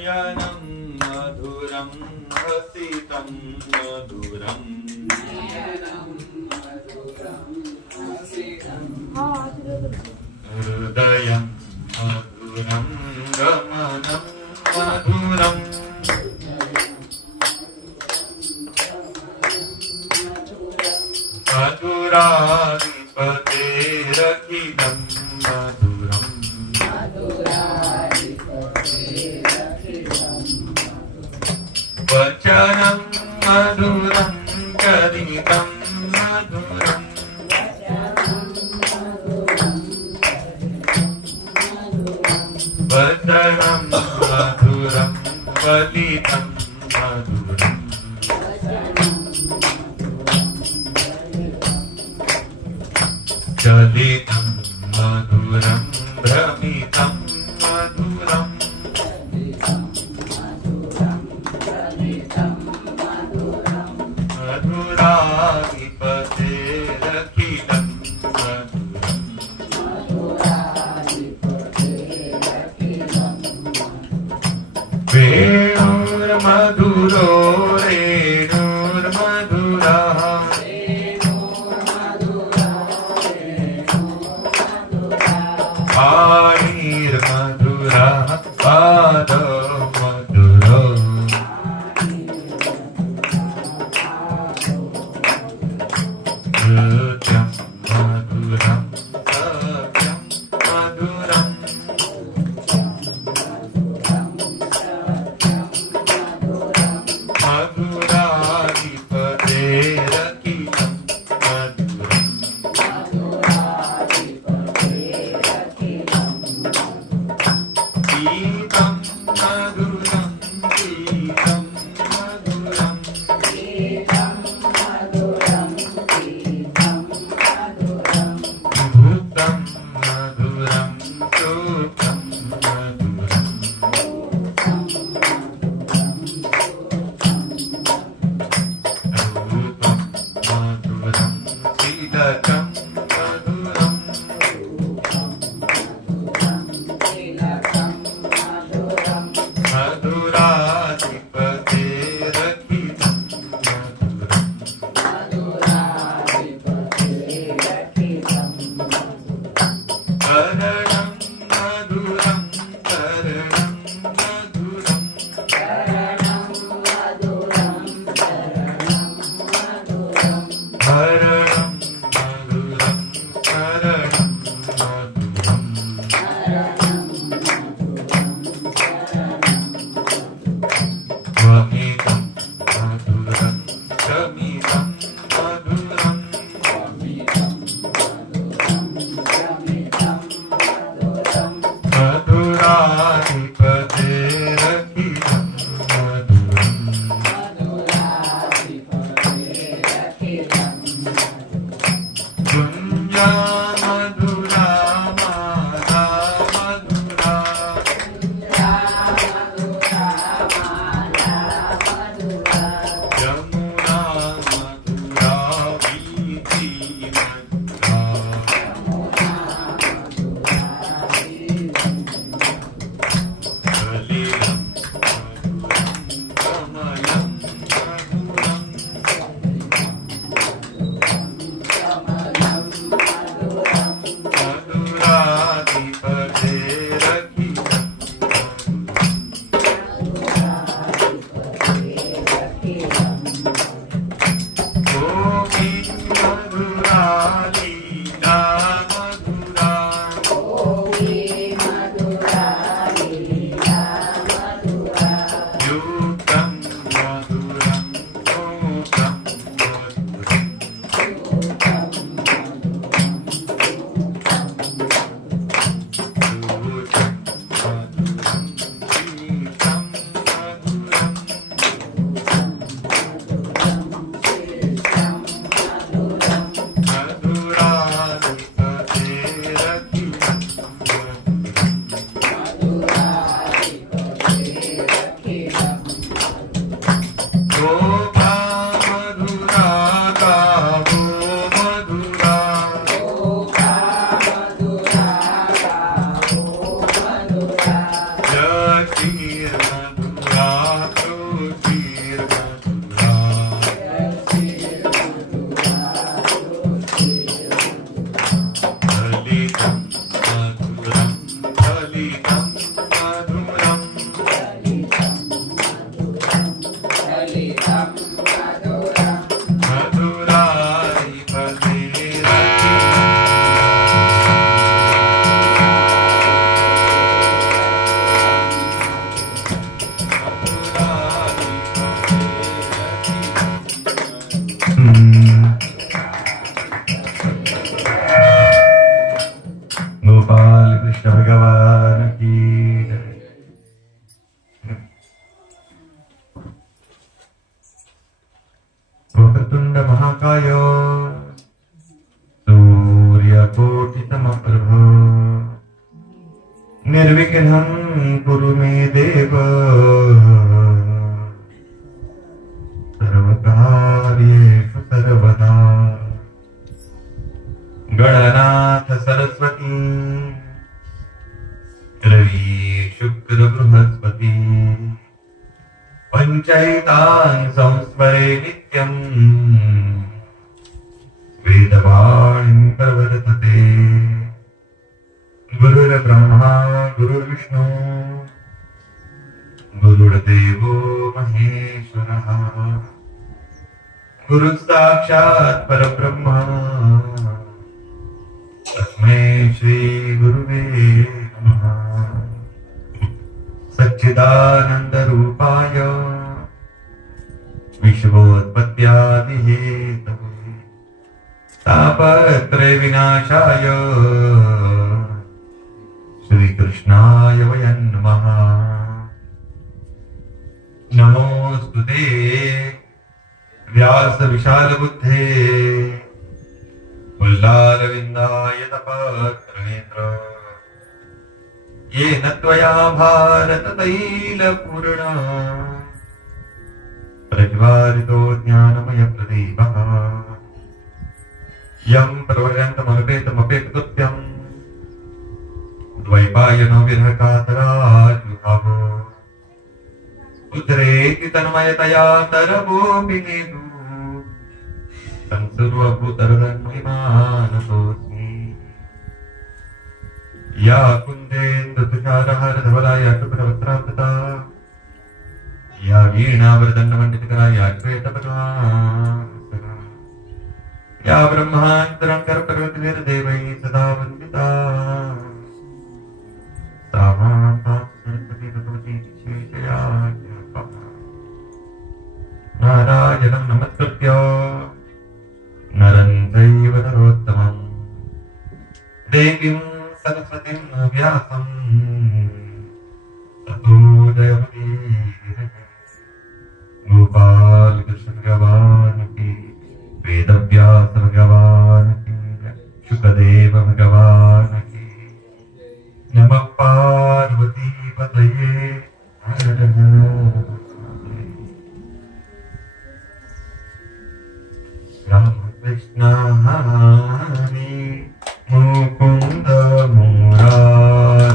नयनं मधुरं हसितं मधुरम् हृदयं मधुरं गमनं मधुरम् मधुराधिपतेरखिलं मधुरम् वचनं मधुरं कथितं मधुरम् वचनं मधुरं फलितं मधुरम् चलितं मधुरं भ्रमितं मधुरम् मधुराधिपतेरखिलं मधुरम् वेणुर्मधुरो रेणुर्मधुरः पाणिर्मधुरः पादो मधुरो नृत्यं मधुरं सत्यं मधुरम् मधुराधिपतेरखिलं मधुरम् गीतं मधुरं गीतं मधुरम् भूतं मधुरं चोक्तं मधुरम् रूपं मधुरं तिलकं मधुरम् मधुराधिपतेरखिलं मधुरम् करणं मधुरं करणं मधुरम् हरणं मधुरं करणं मधुरम् वमितं मधुरं शमितं मधुरम् मधुराधिपतेरखिलं मधुरम् कुञ्जा मधुरा माला मधुरा यमुना मधुरा वीथि मधुरा कलिलं मधुरं कमलं मधुरम् मधुराधिपतेरखिलं गोपी मधुरा लीला मधुरा युक्तं मधुरं कोकं मधुरम् दूतं मधुरं शीतं मधुरम् मधुराधिपतेरखिलं मधुरम् गोपा मधुरा गावो मधुरा जगीर्मधुरा देव सर्वकार्येषु सर्वदा गणनाथ सरस्वती रवि शुक्र बृहस्पती पंचैतान् संस्मरे नित्यम् वेदवाणीं प्रवर्तते गुरुर्ब्रह्मा गुरुर्विष्णु गुरुर्देवो महेश्वरः गुरुः साक्षात् परब्रह्म तस्मै श्री गुरुवे नमः सच्चिदानंद रूपाय विश्वोत्पत्त्यादिहेतवे तापत्रय विनाशाय श्रीकृष्णाय वयं नमः नमोस्तुते व्यास विशाल बुद्धे उल्लारविन्दाय तपत्रनेत्र येन त्वया भारत तैलपूर्णा प्रज्वालितो ज्ञानमय प्रदीपः यं प्रवर्यन्तमनुपेतमपेतकृत्यम् द्वैपायनो विरहकातराजुभावो उद्रेति तन्मयतया तरवोऽपि नेतु तं सर्वभूतहृन्महिमानतोऽस्मि या कुन्देन्दुतुषारहारधवला या शुभ्रवस्त्रावृता या वीणावरदण्डमण्डितकरा या श्वेतपद्मासना या ब्रह्मान्तरङ्करप्रकृतिर्देवैः सदा वन्दिता सा मां सरस्वती भगवती विशेषया नारायणं नमस्कृत्य नरं चैव नरोत्तमम् देवीं सरस्वतीं व्यासं ततो जयमुदीरये गोपाल कृष्ण भगवान की वेदव्यास भगवान की शुकदेव भगवान की नमः पार्वती पतये हर हर राम कृष्ण हरे मुकुंद मुरारी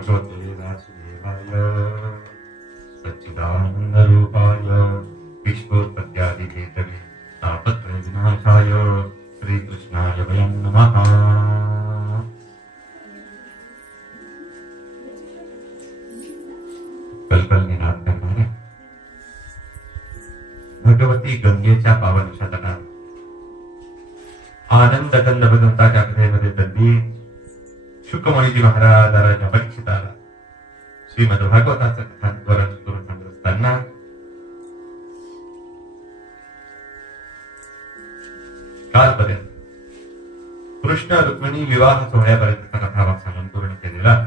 भगवते वासुदेवाय सच्चिदानंद रूपाय विश्वोत्पत्त्यादि हेतवे तापत्रय विनाशाय श्री कृष्णाय वयं नमः। कलकल निनाद करणाऱ्या भगवती गंगेच्या पावन शतकात आनंद कंद भगवंताच्या कथेमध्ये तद्दी शुकमणीजी महाराज राजा परीक्षिताला श्रीमद भागवताचं कथांवरण करून सांगत असताना कालपर्यंत कृष्ण रुक्मिणी विवाह सोहळ्यापर्यंतचा कथाभाग सांगून पूर्ण केलेला.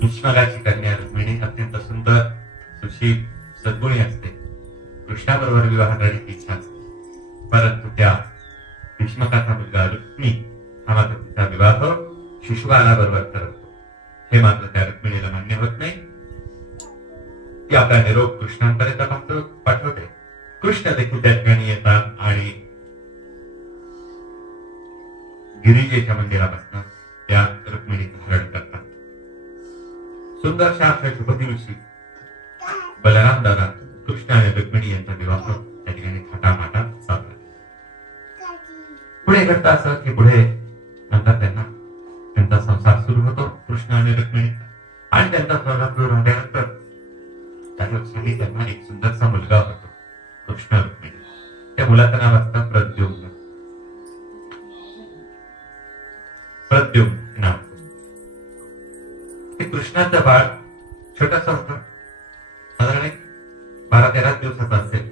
भीष्मकाची कन्या रुक्मिणी अत्यंत सुंदर सुशील सद्गुणी असते. कृष्णाबरोबर विवाह करण्याची इच्छा असते, परंतु त्या भीष्मकाचा मुलगा रुक्मी हा मात्र तिचा विवाह शिशुपाला बरोबर करतो. हे मात्र त्या रुक्मिणीला मान्य होत नाही. ती आपला निरोप कृष्णांपर्यंत पाठवते. कृष्ण देखील त्या ठिकाणी येतात आणि गिरिजेच्या मंदिरापासून त्या रुक्मिणीचं हरण करतात. सुंदरशा अशा शुभ दिवशी बलराम दादा कृष्ण आणि रुक्मिणी यांचा विवाह त्या ठिकाणी थाटामाटात साधला. पुढे घडतं असं की पुढे नंतर त्यांचा संसार सुरू होतो कृष्ण आणि रुक्मिणीचा. आणि त्यांचा संसार सुरू झाल्यानंतर त्याच्याक्षणी त्यांना एक सुंदरसा मुलगा होतो कृष्ण रुक्मिणी. त्या मुलाचं नाव असतं प्रद्युम्न. प्रद्युम्न नाव. ते कृष्णाचं बाळ छोटस होतं, साधारण 12-13 दिवसाचा असेल.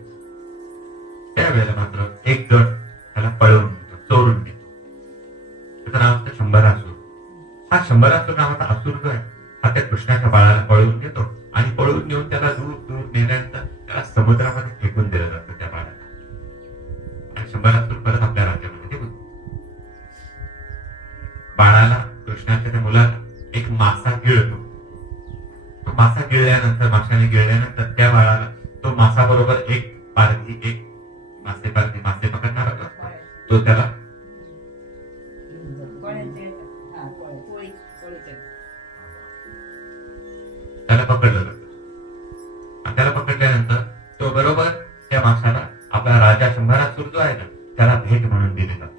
त्यावेळेला मात्र एक जण त्याला पळवून नेतो, चोरून नेतो. त्याचं नाव असतं शंभरासूर. हा शंभरासूर नावाचा असुर जो आहे हा त्या कृष्णाच्या बाळाला पळवून नेतो आणि पळवून नेऊन त्याला दूर दूर नेल्यानंतर त्याला समुद्रामध्ये फेकून दिलं जातं त्या बाळाला. आणि शंभरासूर परत आपल्या राज्यामध्ये निघून बाळाला कृष्णाच्या त्या मुलाला एक मासा गिळतो. तो मासा गिळल्यानंतर माशाने गिळल्यानंतर त्या बाळाला तो मासा बरोबर एक पारधी एक मासे पकडणार होता. तो त्याला पकडलं जातं. आणि त्याला पकडल्यानंतर तो बरोबर त्या माशाला आपला राजा शंभरासूर जो आहे ना त्याला भेट म्हणून दिले जातं.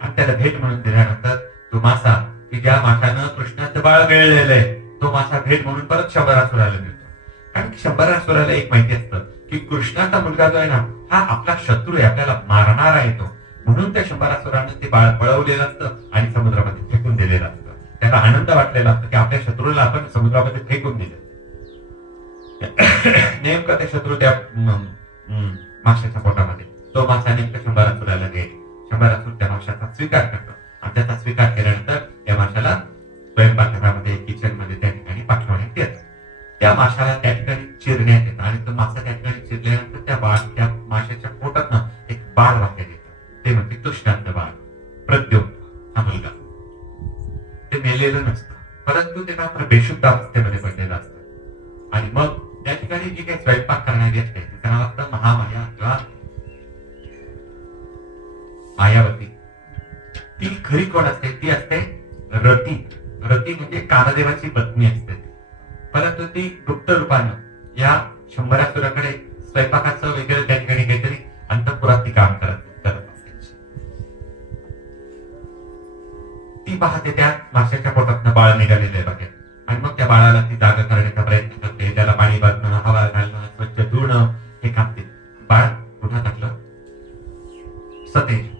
आणि त्याला भेट म्हणून दिल्यानंतर तो मासा की ज्या माशानं कृष्णाचं बाळ गिळलेलं आहे तो मासा भेट म्हणून परत शंभरासुराला मिळतो. कारण की शंभरासुराला एक माहिती असतं की कृष्णाचा मुलगा जो आहे ना हा आपला शत्रू आहे, आपल्याला मारणार आहे तो. म्हणून त्या शंभरासुरानं ते बाळ पळवलेलं असतं आणि समुद्रामध्ये फेकून दिलेलं असतं. त्याला आनंद वाटलेला असतो की आपल्या शत्रूला आपण समुद्रामध्ये फेकून दिले. नेमकं ते शत्रू त्या माशाच्या पोटामध्ये तो मासा नेमका शंभरासुराला गेले. शंभरासूर त्या माशाचा स्वीकार करतो आणि त्याचा स्वीकार केल्यानंतर त्या माशाला स्वयंपाकघरामध्ये किचन मध्ये त्या ठिकाणी पाठवण्यात येतं. त्या माशाला त्या ठिकाणी चिरण्यात येतं आणि तो मासा त्या ठिकाणी चिरल्यानंतर त्या माशाच्या पोटातनं एक बाळ बाहेर येतं. ते म्हणजे कृष्णाचं बाळ प्रद्युम्न हा मुलगा. ते मेलेलं नसतं, परंतु ते मात्र बेशुद्ध अवस्थेमध्ये पडलेलं असतं. आणि मग त्या ठिकाणी जी काही स्वयंपाक करणारी असते तिचं नाव असतं महामाया किंवा मायावती. ती खरी कोण असते? ती असते रती. रती म्हणजे कामदेवाची पत्नी असते. परंतु ती गुप्त रूपानं या शंभरासुराकडे स्वयंपाकाचं वगैरे त्या ठिकाणी काहीतरी अंतःपुरात ती काम करत असायची. ती पाहते त्या माशाच्या पोटातनं बाळ निघालेलं आहे बाहेर आणि मग त्या बाळाला ती जागा करण्याचा प्रयत्न करते. त्याला पाणी बांधणं, हवा घालणं, स्वच्छ धुणं हे काम ते. बाळ कुठं टाकलं? सतेज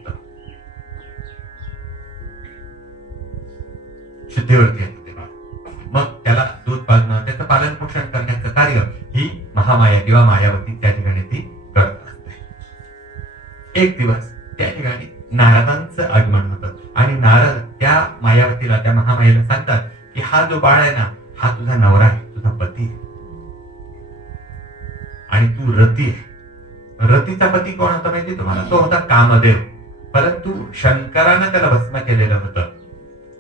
शुद्धीवरती येतं ते बाळ. मग त्याला दूध पाजणं, त्याचं पालन पोषण करण्याचं कार्य ही महामाया किंवा मायावती त्या ठिकाणी ती करत असते. एक दिवस त्या ठिकाणी नारदांचं आगमन होतं आणि नारद त्या मायावतीला त्या महामायेला सांगतात की हा जो बाळ आहे ना हा तुझा नवरा आहे, तुझा पती आहे आणि तू रती आहे. रतीचा पती कोण होता माहिती तुम्हाला? तो होता कामदेव. परंतु शंकरानं त्याला भस्म केलेलं होतं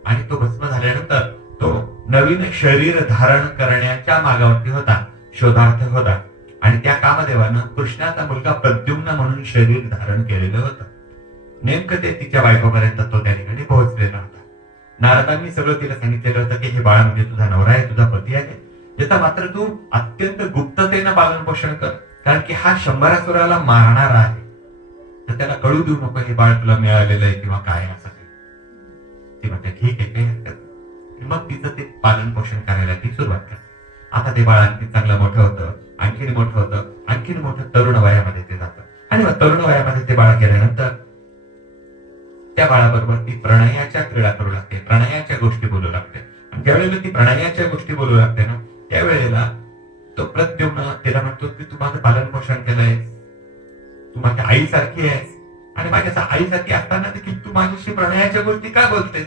आणि तो भस्म झाल्यानंतर तो नवीन शरीर धारण करण्याच्या मागावरती होता, शोधार्थ होता. आणि त्या कामदेवानं कृष्णाचा मुलगा प्रद्युम्न म्हणून शरीर धारण केलेलं होतं. नेमकं ते तिच्या बायकोपर्यंत तो त्या ठिकाणी पोहोचलेला होता. नारदांनी सगळं तिला सांगितलेलं होतं की हे बाळा म्हणजे तुझा नवरा आहे, तुझा पती आहे, ज्याचा मात्र तू अत्यंत गुप्ततेनं पालन पोषण कर, कारण की हा शंभरासुराला मारणारा आहे. तर त्याला कळू देऊ नको हे बाळ तुला मिळालेलं आहे किंवा काय असं काही. ती म्हणते ठीक आहे, काही हरकत नाही. मग तिचं ते पालन पोषण करायला ती सुरुवात करते. आता ते बाळ आणखी चांगलं मोठं होतं, आणखीन मोठं होतं, आणखीन मोठं तरुण वयामध्ये ते जातं. आणि मग तरुण वयामध्ये ते बाळ गेल्यानंतर त्या बाळाबरोबर ती प्रणयाच्या क्रीडा करू लागते, प्रणयाच्या गोष्टी बोलू लागते. आणि ज्यावेळेला ती प्रणयाच्या गोष्टी बोलू लागते ना, त्यावेळेला तो प्रद्युम्न तिला म्हणतो की तू माझं पालन पोषण केलंय, तू माझ्या आईसारखी आहेस, आणि माझ्या आईसारखी असताना देखील तू माझ्याशी प्रणयाच्या गोष्टी का बोलतेस.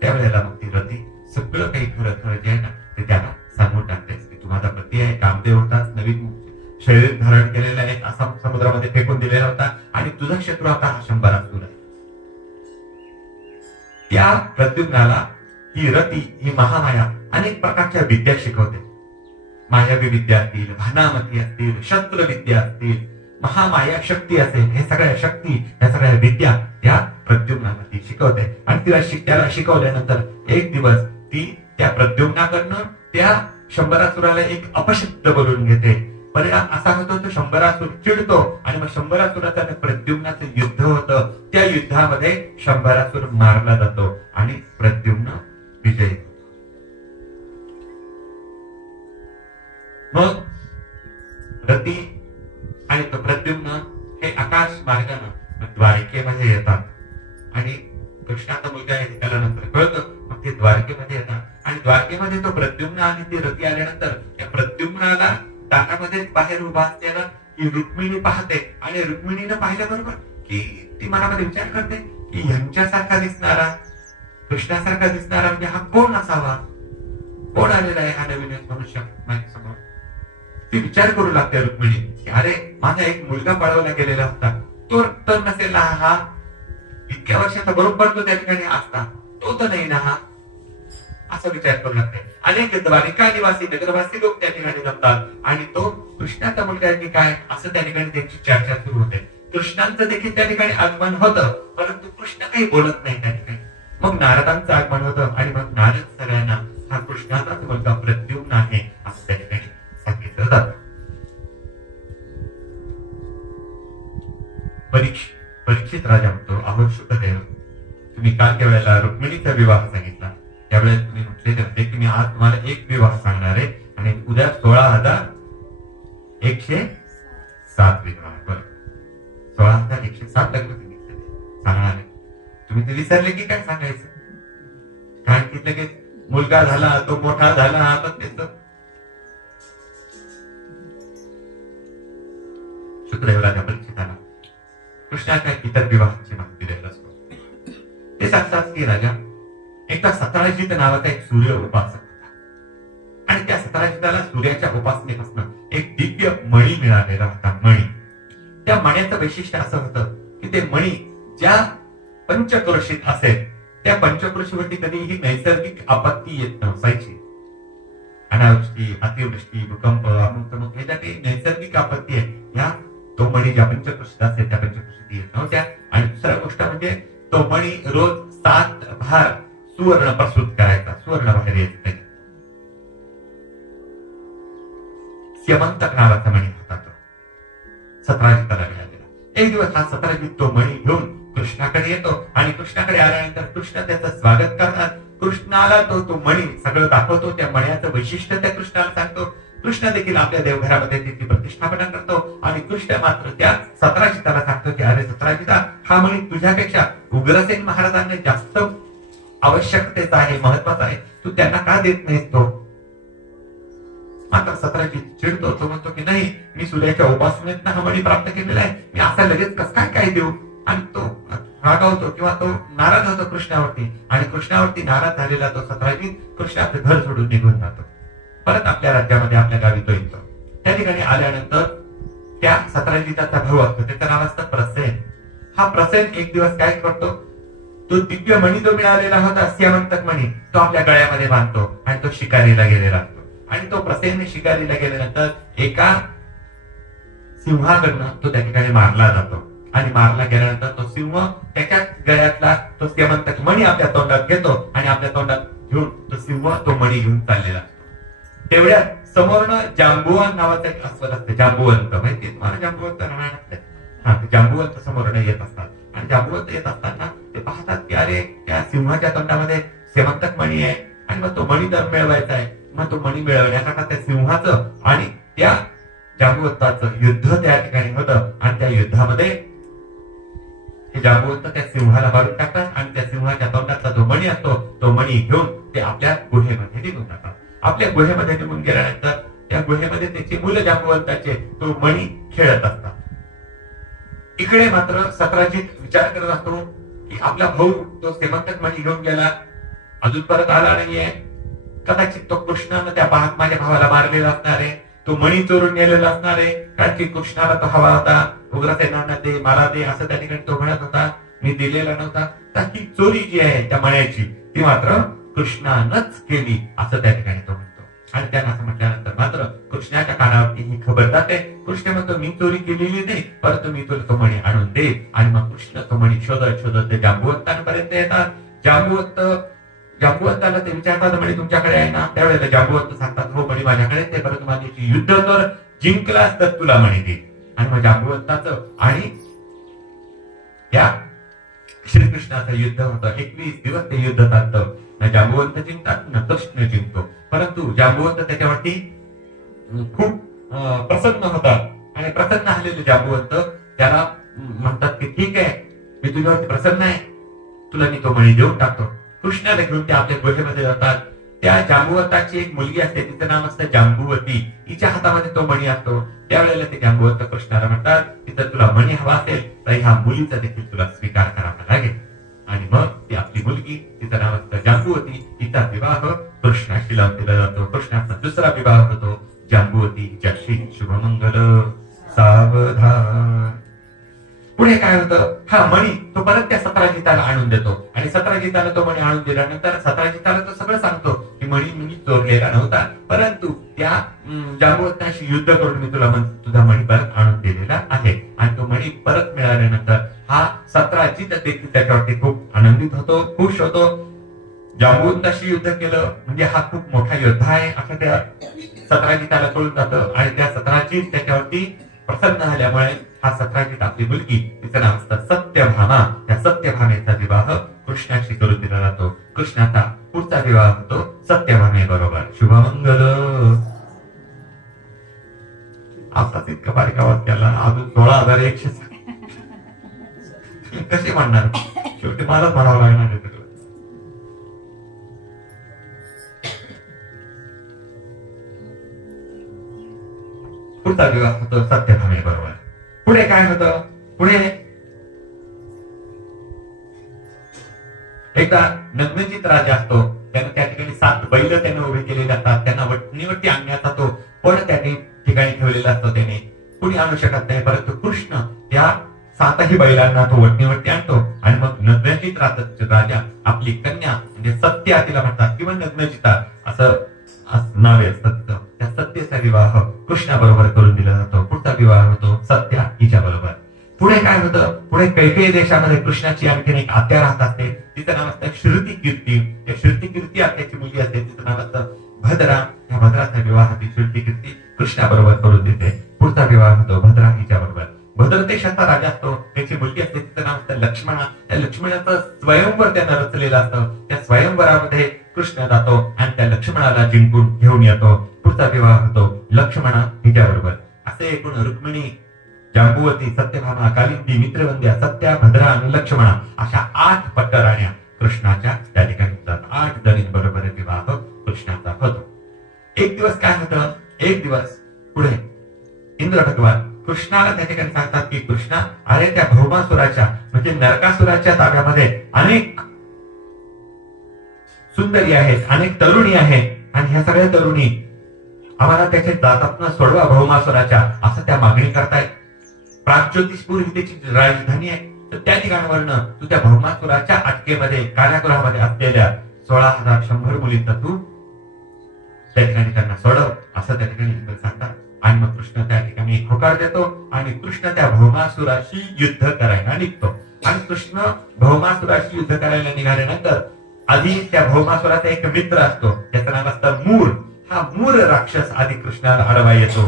त्यावेळेला मग ती रती सगळं काही खरं खरं जे आहे ना ते त्याला सांगून टाकतेस की तू माझा पती आहे, कामदेव होतास, नवीन शरीर धारण केलेलं आहे, असा समुद्रामध्ये फेकून दिलेला होता, आणि तुझा शत्रू आता हा शंभरासुर आहे. त्या प्रद्युम्नाला ही रती, ही महामाया अनेक प्रकारच्या विद्या शिकवते. मायावी विद्या असतील, भानामती असतील, शस्त्र विद्या असतील, महामाया शक्ती असेल, हे सगळ्या शक्ती, या सगळ्या विद्या त्या प्रद्युम्नाला ती शिकवते. आणि त्याला शिकवल्यानंतर एक दिवस ती त्या प्रद्युम्नाकडनं त्या शंभरासुराला एक अपशब्द बोलून घेते. परिणाम असा होतो तो शंभरासुर चिडतो, आणि मग शंभरासुराचं आणि प्रद्युम्नाचं युद्ध होतं. त्या युद्धामध्ये शंभरासुर मारला जातो आणि प्रद्युम्न विजयी होतो. मग रती आणि तो प्रद्युम्न हे आकाश मार्गाने द्वारकेमध्ये येतात. आणि कृष्णाचा मुलगा आहे त्याला नंतर कळतं, मग ते द्वारकेमध्ये येतात. आणि द्वारकेमध्ये तो प्रद्युम्न आणि ती रती आल्यानंतर त्या प्रद्युम्नाला दारामध्ये बाहेर उभा असलेला ही रुक्मिणी पाहते. आणि रुक्मिणीनं पाहिल्याबरोबर की ती मनामध्ये विचार करते की ह्यांच्यासारखा दिसणारा, कृष्णासारखा दिसणारा म्हणजे हा कोण असावा, कोण आलेला आहे हा नवीन मनुष्य माझ्यासमोर. ती विचार करू लागते रुक्मिणी की अरे माझा एक मुलगा पळवला गेलेला होता, तो तर नसेल ना हा, इतक्या वर्षाचा बरोबर तो त्या ठिकाणी असता, तो तर नाही ना हा, असा विचार करू लागते. अनेक द्वारिका निवासी नगरवासी लोक त्या ठिकाणी जमतात, आणि तो कृष्णाचा मुलगा आहे की काय असं त्या ठिकाणी त्यांची चर्चा सुरू होते. कृष्णांचं देखील त्या ठिकाणी आगमन होतं, परंतु कृष्ण काही बोलत नाही त्या ठिकाणी. मग नारदांचं आगमन होतं, आणि मग नारद सगळ्यांना हा कृष्णाचाच मुलगा प्रद्युम्न आहे असं त्या ठिकाणी सांगितलं जातं. परीक्षित राजा म्हणतो, अहो शुकदेव, तुम्ही काल त्या वेळेला रुक्मिणीचा विवाह सांगितला, त्यावेळेस तुम्ही म्हटले होते की मी आज तुम्हाला एक विवाह सांगणार आहे, आणि उद्या 16,107 विवाह. बरोबर, 16,107 लग्न तुम्ही सांगणार आहे. तुम्ही ते विसरले की काय सांगायचं, कारण की लगेच मुलगा झाला, तो मोठा झाला, आता त्याच शुकदेव राजा परीक्षिताला कृष्णाच्या इतर विवाहाची माहिती द्यायला असतो. ते सांगतात की राजा, एकदा सतराजित नावाचा एक सूर्य उपासक होता, आणि त्या सतराजिताला सूर्याच्या उपासनेपासून एक दिव्य मणी मिळालेला होता. मणी, त्या मण्याचं वैशिष्ट्य असं होतं की ते मणी ज्या पंचक्रोशीत असेल, त्या पंचक्रोशीवरती कधीही नैसर्गिक आपत्ती येत नसायची. अनावृष्टी, अतिवृष्टी, भूकंप, अमुक हे ज्या काही नैसर्गिक आपत्ती आहे, या तो मणी ज्या पंचक्रोशीत असेल त्या पंचक्रोशीत येत नव्हत्या. आणि दुसरा गोष्ट म्हणजे तो मणी रोज 7 भार सुवर्ण प्रसूत करायचा, सुवर्ण बाहेर येत नाही. स्यमंतक नावाचा मणी होता तो सतराजिताला मिळालेला. एक दिवस हा सतराजित तो मणी घेऊन कृष्णाकडे येतो, आणि कृष्णाकडे आल्यानंतर कृष्ण त्याचं स्वागत करतात. कृष्णाला तो मणी सगळं दाखवतो, त्या मण्याचं वैशिष्ट्य त्या कृष्णाला सांगतो. कृष्ण देखील आपल्या देवघरामध्ये त्याची प्रतिष्ठापना करतो, आणि कृष्ण मात्र त्या सतराजिताला सांगतो की अरे सतराजिता, हा मणी तुझ्यापेक्षा उग्रसेन महाराजांना जास्त आवश्यकतेचा आहे, महत्वाचा आहे, तू त्यांना का देत नाहीस तो. मात्र सतराजित चिडतो, तो म्हणतो की नाही, मी सूर्याच्या उपासनेत हा मणी प्राप्त केलेला आहे, मी असा लगेच कस काय देऊ. आणि तो रागावतो किंवा तो नाराज होतो कृष्णावरती, आणि कृष्णावरती नाराज झालेला तो सतराजित कृष्णाचं घर सोडून निघून जातो. परत आपल्या राज्यामध्ये, आपल्या गावी तो येतो. त्या ठिकाणी आल्यानंतर त्या सतराजिताचा भाऊ असतो, त्याचं नाव असतं प्रसेन. हा प्रसेन एक दिवस काय करतो, तो दिव्य मणी जो मिळालेला होता स्यमंतक मणी, तो आपल्या गळ्यामध्ये बांधतो आणि तो शिकारीला गेलेला असतो. आणि तो प्रसन्न शिकारीला गेल्यानंतर एका सिंहाकडनं तो त्या ठिकाणी मारला जातो. आणि मारला गेल्यानंतर तो सिंह त्याच्या गळ्यातला तो स्यमंतक मणी आपल्या तोंडात घेतो आणि आपल्या तोंडात घेऊन तो सिंह तो मणी घेऊन चाललेला असतो. तेवढ्यात समोरनं जांबुवान नावाचा एक अस्वल असते, जांबुवंत माहिती तुम्हाला, जांबुवंत राहणार जांबुवंत समोरनं येत असतात. आणि जांबुवंत येत असताना ते पाहतात की अरे त्या सिंहाच्या तोंडामध्ये स्यमंतक मणी आहे आणि मग तो मणी तर मिळवायचा आहे. मग तो मणी मिळवण्याकरता त्या सिंहाचं आणि त्या जांबुवंताचं युद्ध त्या ठिकाणी होतं. आणि त्या युद्धामध्ये हे जांबुवंत त्या सिंहाला मारून टाकतात आणि त्या सिंहाच्या तोंडातला जो मणी असतो तो मणी घेऊन ते आपल्या गुहेमध्ये निघून जातात. आपल्या गुहेमध्ये निघून गेल्यानंतर त्या गुहेमध्ये त्याची मुलं जांबुवंताचे तो मणी खेळत असतात. इकडे मात्र सत्राजित विचार करत असतो की आपला भाऊ तो स्यमंतक मणी घेऊन गेला, अजून परत आला नाहीये. कदाचित तो कृष्णानं त्या माझ्या भावाला मारलेला असणार आहे, तो मणी चोरून नेलेला असणार आहे. कारण की कृष्णाला तो हवा होता, उग्रसेनांना दे, मला दे असं त्या ठिकाणी तो म्हणत होता, मी दिलेला नव्हता. तर ही चोरी जी आहे त्या मण्याची ती मात्र कृष्णानंच केली असं त्या ठिकाणी तो म्हणतो. आणि त्यांना असं म्हटल्यानंतर मात्र कृष्णाच्या कानावरती ही खबर जाते. कृष्ण म्हणतो मी चोरी केलेली नाही, परंतु मी तुला तो मणी आणून दे. आणि मग कृष्ण तो मणी शोधत शोधत ते जांबुवंतांपर्यंत येतात. जांबुवंताला ते विचारतात म्हणे तुमच्याकडे आहे ना. त्यावेळेला जांबुवंत सांगतात हो म्हणे माझ्याकडे ते, परंतु माझ्याशी युद्ध तर जिंकलास तर तुला म्हणे दे. आणि मग जांबुवंताचं आणि त्या श्रीकृष्णाचं युद्ध होतं. 21 दिवस ते युद्ध चालतं. ना जांबुवंत जिंकतात ना कृष्ण जिंकतो. परंतु जांबुवंत त्याच्यावरती खूप प्रसन्न होतात. आणि प्रसन्न झालेले जांबुवंत त्याला म्हणतात की ठीक आहे मी तुझ्यावरती प्रसन्न आहे, तुला मी तो मणी देऊन टाकतो. कृष्णाला घेऊन ते आपल्या गुहेमध्ये जातात. त्या जांबुवंताची एक मुलगी असते, तिचं नाव असतं जांबुवती. तिच्या हातामध्ये तो मणी असतो. त्यावेळेला ते जांबुवंत कृष्णाला म्हणतात की जर तुला मणी हवा असेल तर ह्या मुलीचा देखील तुला स्वीकार करावा लागेल. आणि मग ती आपली मुलगी, तिचं नाव असतं जांबुवती, तिचा विवाह कृष्णाशी लावून दिला जातो. कृष्णाचा दुसरा विवाह होतो जांबुवती हिच्याशी. शुभमंगल सावधान. पुढे काय होतं, हा मणी तो परत त्या सत्राजिताला आणून देतो. आणि सत्राजिताला तो मणी आणून दिल्यानंतर सत्राजिताला तो सगळं सांगतो की मणी मी चोरलेला नव्हता, परंतु त्या जांबुवंताशी युद्ध करून मी तुला तुझा मणी परत आणून दिलेला आहे. आणि तो मणी परत मिळाल्यानंतर हा सत्राजित देखील त्याच्यावरती खूप आनंदित होतो, खुश होतो. जांबुवंताशी युद्ध केलं म्हणजे हा खूप मोठा योद्धा आहे असं त्या सत्राजिताला कळून जातं. आणि त्या सत्राजित त्याच्यावरती प्रसन्न झाल्यामुळे हा सत्राजित आपली मुलगी, तिचं नाव असतं सत्यभामा, त्या सत्यभामेचा विवाह कृष्णाशी करून दिला जातो. कृष्णाचा पुढचा विवाह होतो सत्यभामे बरोबर. शुभमंगल. आताच इतका बारीक आवाज केला, अजून 16,100 कसे म्हणणार, शेवटी मलाच म्हणावं लागणार आहे. पुढचा विवाह होतो सत्यभामे बरोबर. पुढे काय होतं, पुढे एकदा नग्नजित राजा असतो. त्यानं त्या ठिकाणी 7 बैल त्याने उभे केलेले असतात. त्यांना वटणीवरती आणण्याचा तो पण त्या ठिकाणी ठेवलेला असतो. त्याने कुणी आणू शकत नाही, परंतु कृष्ण त्या 7ही बैलांना तो वटणीवरती आणतो. आणि मग नग्नजित राजा आपली कन्या म्हणजे सत्या तिला म्हणतात किंवा नग्नजिता असं नावे असतं तिथं, त्या सत्यचा विवाह कृष्णाबरोबर करून दिला जातो. पुढचा विवाह होतो सत्या हिच्या बरोबर. पुढे काय होतं, पुढे कैकेयी देशामध्ये कृष्णाची आणखीन एक आत्या राहत असते. तिचं नाव असतं श्रुतिकीर्ती. त्या श्रुतिकीर्ती आत्याची मुलगी असते, तिचं नाव असतं भद्रा. या भद्राचा विवाह ती श्रुतिकीर्ती कृष्णाबरोबर करून देते. पुढचा विवाह होतो भद्रा हिच्या बरोबर. भद्र देशाचा राजा असतो, त्याची मुलगी असते, तिचं नाव असतं लक्ष्मणा. त्या लक्ष्मणाचं स्वयंवर त्यानं रचलेलं असतं. त्या स्वयंवरामध्ये कृष्ण जातो आणि त्या लक्ष्मणाला जिंकून घेऊन येतो. पुढचा विवाह होतो लक्ष्मणा हिच्या बरोबर. असे एकूण रुक्मिणी, जांबुवती, सत्यभामा, कालिंदी, मित्रवंद्या, सत्या, भद्रा आणि लक्ष्मणा अशा 8 पट्टराण्या कृष्णाच्या त्या ठिकाणी होतात. 8 जणींबरोबर विवाह कृष्णाचा होतो. एक दिवस काय होतं, एक दिवस पुढे इंद्र भगवान कृष्णाला त्या ठिकाणी सांगतात की कृष्णा, अरे त्या भौमासुराच्या म्हणजे नरकासुराच्या ताब्यामध्ये अनेक सुंदरी आहेत, अनेक तरुणी आहेत आणि ह्या सगळ्या तरुणी आम्हाला त्याच्या दातातनं सोडवा भौमासुराच्या असं त्या मागणी करतायत. प्रागज्योतिषपूर ही त्याची राजधानी आहे. तर त्या ठिकाणावरनं तू त्या भौमासुराच्या अटकेमध्ये कारागृहामध्ये असलेल्या 16,100 मुलींचा तू त्या ठिकाणी त्यांना सोडव, असं त्या ठिकाणी इंद्र सांगतात. आणि मग कृष्ण त्या ठिकाणी एक होकार देतो आणि कृष्ण त्या भौमासुराशी युद्ध करायला निघतो. आणि कृष्ण भौमासुराशी युद्ध करायला निघाल्यानंतर आधी त्या भौमासुराचा एक मित्र असतो, त्याचं नाव असतं मूर. हा मूर राक्षस आधी कृष्णाला अडवा येतो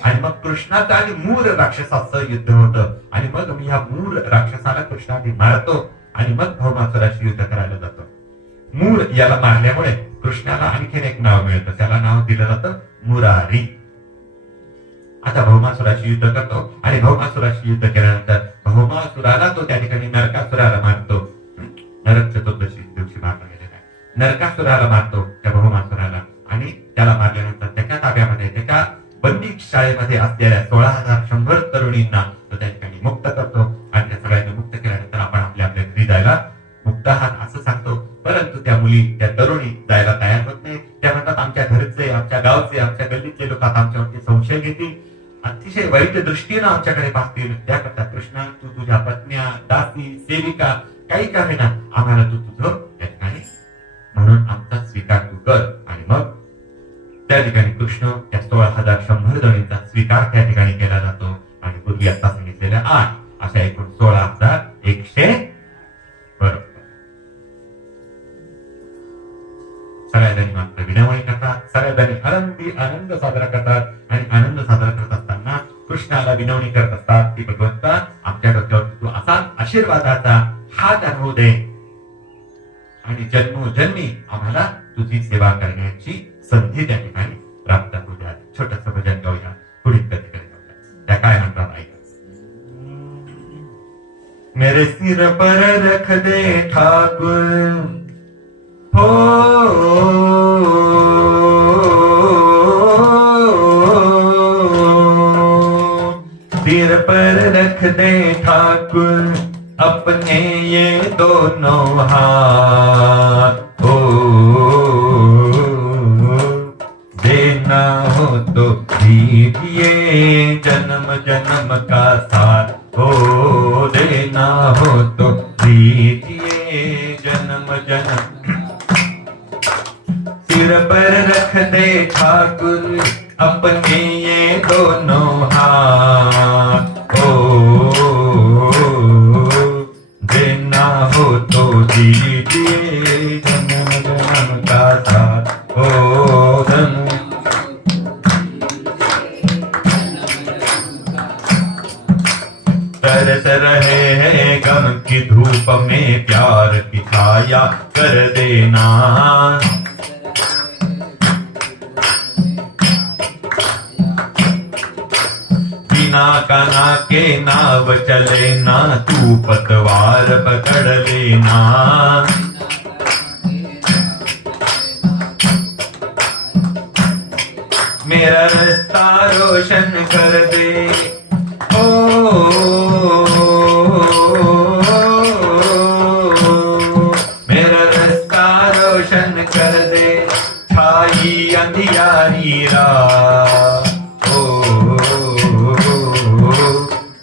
आणि मग कृष्णाचं आणि मूर राक्षसाचं युद्ध होतं. आणि मग मी ह्या मूर राक्षसाला कृष्ण आधी मारतो आणि मग भौमासुराशी युद्ध करायला जातो. मूर याला मारल्यामुळे कृष्णाला आणखीन एक नाव मिळतं, त्याला नाव दिलं जातं मुरारी. आता भौमासुराशी युद्ध करतो आणि भौमासुराशी युद्ध केल्यानंतर भौमासुराला तो त्या ठिकाणी नरकासुराला मारतो. नरक चतुर्दशी दिवशी मारला गेलेला आहे. नरकासुराला मारतो त्या भौमासुराला आणि त्याला मारल्यानंतर त्याच्या ताब्यामध्ये त्याच्या बंदी शाळेमध्ये असलेल्या 16,100 तरुणींना तो त्या ठिकाणी मुक्त करतो. आणि त्या सगळ्यांना मुक्त केल्यानंतर आपण आपल्या आपल्या घरी जायला मुक्त आहात असं सांगतो. परंतु त्या मुली, त्या तरुणी जायला तयार होत नाही. त्या म्हणतात आमच्या घरचे, आमच्या गावचे, आमच्या गल्लीतले लोक आता आमच्यावरती संशय घेतील, अतिशय वाईट दृष्टीनं आमच्याकडे पाहतील. त्याकरता कृष्णा तू तुझ्या पत्न्या, दासी, सेविका काही का होईना आम्हाला तू तुझं त्या ठिकाणी म्हणून आमचा स्वीकार तू कर. आणि मग त्या ठिकाणी कृष्ण त्या 16,100 जणींचा स्वीकार त्या ठिकाणी केला जातो. आणि पूर्वी आता सांगितलेल्या 8 अशा एकूण 16,100 बरोबर. सगळ्याजणी मात्र विनवणी करतात, सगळ्याजणी आनंदी आनंद साजरा करतात. आणि आनंद साजरा करत असताना कृष्णाला विनवणी करत असतात की भगवंता आमच्या डोक्यावर तू असा आशीर्वादाचा हात आणू दे आणि जन्मोजन्मी आम्हाला तुझी सेवा करण्याची संधी त्या ठिकाणी प्राप्त होऊ द्या. छोटस भजन गाऊया, पुढील कधी त्या काय म्हणतात ऐका. मेरे सिर पर रख दे ठाकुर हो सिर पर रख दे ठाकुर अपने ये दोनों हाथ हो देना हो तो दीजिए जन्म जन्म का साथ हो देना हो तो दीजिए जन्म जन्म. सिर पर रख दे ठाकुर अपने ये दोनों हाथ हो देना हो तो दीजिए जन्म जन्म का साथ हो धन. तरस रहे हैं गम की धूप में प्यार की छाया कर देना. बिना काना के नाव चले ना तू पतवार पकड़ लेना. मेरा रास्ता रोशन कर दे मेरा रास्ता रोशन कर दे छाई अंधियारी रात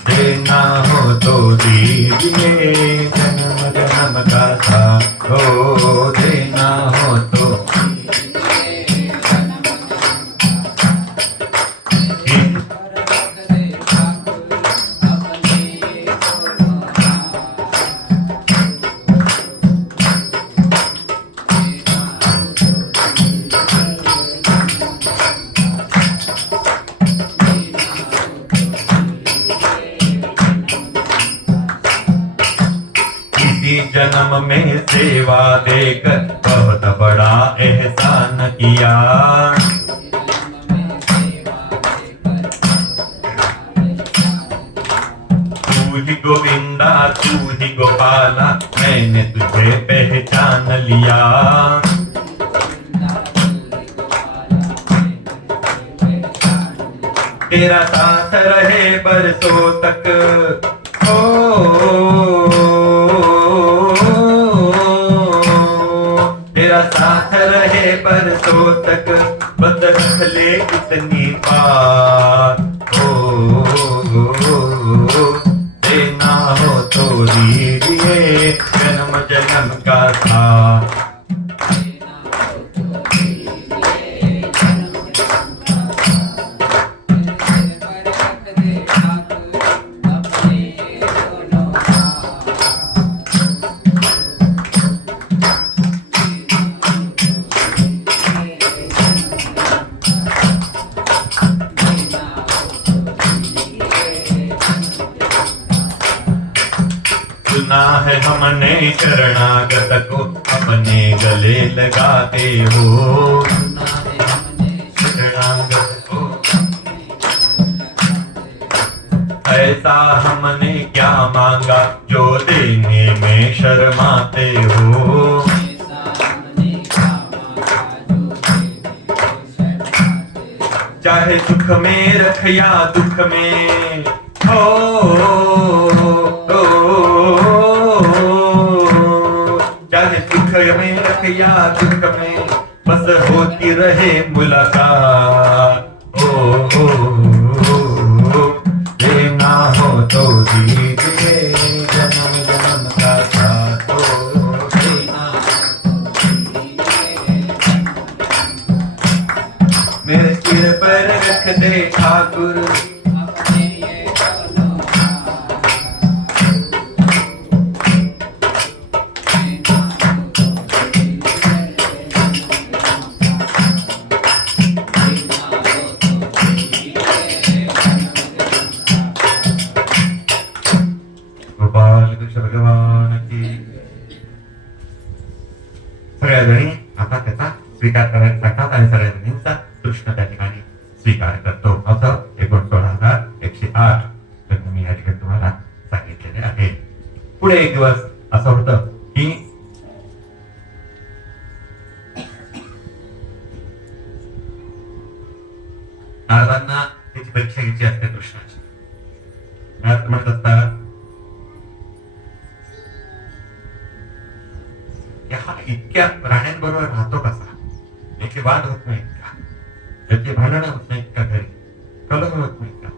देना हो तो दीजिए जन्म जन्म का साथ हो देना हो तो. जन्म में सेवा देकर बहुत बड़ा एहसान किया. तू ही गोविंदा तू ही गोपाला मैंने तुझे पहचान लिया. तेरा साथ रहे बरसों तक तेरा साथ रहे बरसों तक बदल ले इतनी बात हो देना हो तो दी कथा सुना है हमने शरणागत को अपने गले लगाते हो, शरणागत को ऐसा हमने क्या मांगा जो देने में शर्माते हो, चाहे सुख में रख या दुख में हो, चाहे सुख में रख या दुख में बस होती रहे मुलाकात। ओ लेना हो तो दीजिए जन्म जन्म का साथ, ओ लेना मेरे सिर पर रख दे ठाकुर सगळ्याजणी आता त्याचा स्वीकार करायला सांगतात आणि सगळ्याजणींचा कृष्ण त्या ठिकाणी स्वीकार करतो. असं 19,108 तर मी या ठिकाणी तुम्हाला सांगितलेले आहे. पुढे एक दिवस असं होतं की नारदांना त्याची परीक्षा घ्यायची असते कृष्णाची. नारद म्हणत असतात हा इतक्या प्राण्यांबरोबर राहतो कसा, याचे वाद होत नाहीत का, याचे भांडणं होत नाहीत का, घरी कलह होत नाहीत का.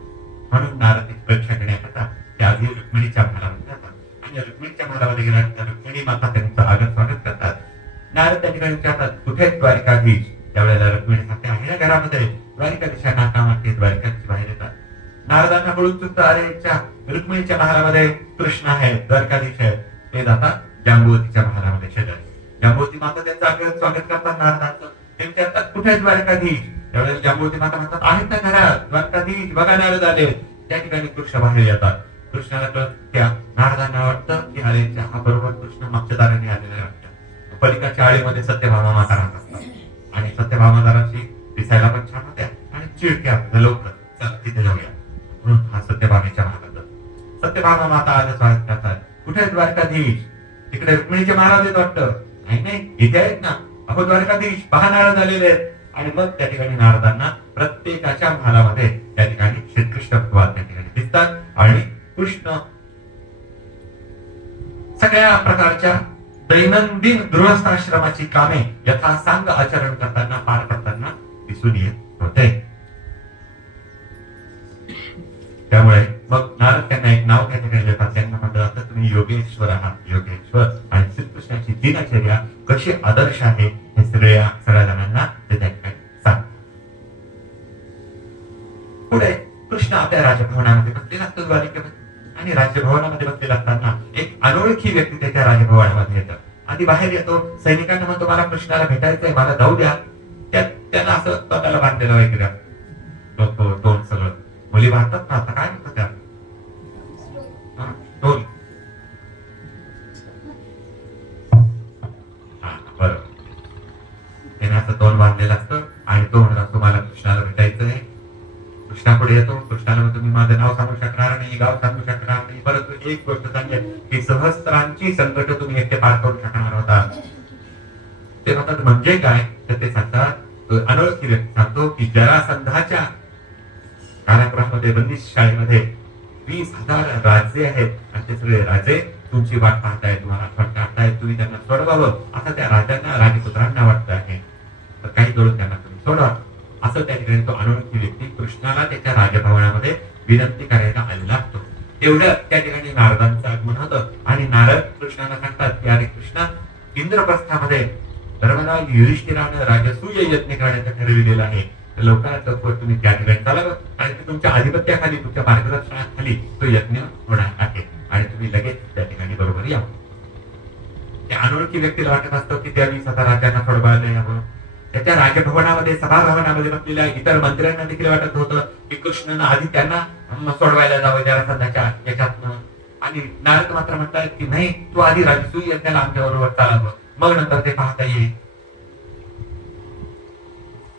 म्हणून नारद परीक्षा घेण्याकरता ते आधी रुक्मिणीच्या महालामध्ये जातात आणि रुक्मिणीच्या महालामध्ये गेल्यानंतर रुक्मिणी माता त्यांचं आगत स्वागत करतात. नारद त्या ठिकाणी विचारतात कुठे द्वारिकाधीश. त्यावेळेला रुक्मिणी सांगते आहे ना घरामध्ये. द्वारिकाधीशा नाका मागते द्वारिकाधीश बाहेर येतात. नारदांना कळून चुकतं अरे रुक्मिणीच्या महालामध्ये कृष्ण आहे, द्वारकाधीश आहे. ते जातात जांबुवतीच्या महालामध्ये शेजारी. जांबुवती माता त्यांचं आग्रह स्वागत करतात नारदांचं. ते विचारतात कुठे द्वारकाधीश. त्यावेळेला जांबुवती माता म्हणतात आहेत ना घरात द्वारकाधीश, बघा नारद आले. त्या ठिकाणी कृष्ण बाहेर येतात. कृष्णाला कळत त्या नारदांना वाटतं की अरे हा बरोबर कृष्ण मागच्या दाराने आलेले वाटतं. पलीकडच्या आळीमध्ये सत्यभामा माता राहत असतात आणि सत्यभामा दाराची दिसायला पण छान होत्या आणि चिडक्या लवकर चल तिथे जाऊया म्हणून हा सत्यभामेच्या महालात. सत्यभामा माता आलं स्वागत करतात. कुठे द्वारकाधीश. तिकडे रुक्मिणीचे महाराज आहेत वाटतं. नाही इथे आहेत ना. अहो द्वारकाधीश पहा नारद आलेले आहेत. आणि मग त्या ठिकाणी नारदांना प्रत्येकाच्या महालामध्ये त्या ठिकाणी श्रीकृष्ण भगवान त्या ठिकाणी दिसतात आणि कृष्ण सगळ्या प्रकारच्या दैनंदिन गृहस्थाश्रमाची कामे यथासांग आचरण करताना पार पडताना दिसून येत होते. त्यामुळे मग नारद त्यांना एक नाव त्या ठिकाणी देतात. त्यांना म्हटलं जातं तुम्ही योगेश्वर आहात, योगेश्वर. आणि श्रीकृष्णाची दिनचर्या कशी आदर्श आहे हे सगळ्या जणांना ते त्या ठिकाणी सांगतात. पुढे कृष्ण आपल्या राजभवनामध्ये बसलेला असतो द्वारिकेमध्ये आणि राजभवनामध्ये बसलेला असताना एक अनोळखी व्यक्ती त्याच्या राजभवनामध्ये येतं. आधी बाहेर येतो. सैनिकांना म्हणतो मला कृष्णाला भेटायचंय, मला जाऊ द्या. त्यांना असं स्वतःला बांधलेलं वगैरे तोंड सगळं मुली बांधतात ना. आता काय म्हणतात त्या टोल. बरोबर त्याने असं तोंड बांधलेलं असतं आणि तो म्हणत असतो मला कृष्णाला भेटायचंय. कृष्णापुढे येतो. कृष्णाला म्हणतो मी माझं नाव सांगू शकणार नाही, गाव सांगू शकणार नाही, परंतु एक गोष्ट सांगेल की सहस्त्रांची संकट तुम्ही एकटे पार करू शकणार होता. ते म्हणतात म्हणजे काय तर ते सांगतात अनोळखी व्यक्ती सांगतो की जरासंधाच्या कारागृहामध्ये बंदिश शाळेमध्ये 20,000 राजे आहेत आणि ते सगळे राजे तुमची वाट पाहताय, तुम्हाला आठवण काढतायत, तुम्ही त्यांना सोडवावं असं त्या राजांना राजपुत्रांना वाटतं आहे. तर काही जोडून त्यांना तुम्ही सोडवा असं त्या ठिकाणी तो अनोळखी व्यक्ती कृष्णाला त्याच्या राजभवनामध्ये विनंती करायला आलेला असतो. तेवढं त्या ठिकाणी नारदांचं आगमन होतं आणि नारद कृष्णाला सांगतात की अरे कृष्णा इंद्रप्रस्थामध्ये धर्मराज युधिष्ठिरानं राजसूय यज्ञ करण्याचं ठरविलेलं आहे. तर लवकरात लवकर तुम्ही त्या ठिकाणी चालावं आणि ते तुमच्या आधिपत्याखाली, तुमच्या मार्गदर्शनाखाली तो यज्ञ होणार आहे आणि तुम्ही लगेच त्या ठिकाणी बरोबर यावं. त्या अनोळखी व्यक्तीला वाटत असतं की त्यावेळी स्वतः राजांना सोडवायला यावं. त्याच्या राजभवनामध्ये, सभाभवनामध्ये बसलेल्या इतर मंत्र्यांना देखील वाटत होतं की कृष्णानं आधी त्यांना सोडवायला जावं जरासंधाच्या याच्यातनं. आणि नारद मात्र म्हणतात की नाही, तू आधी राजसूय यज्ञाला आमच्या बरोबर चालावं, मग नंतर ते पाहता येईल.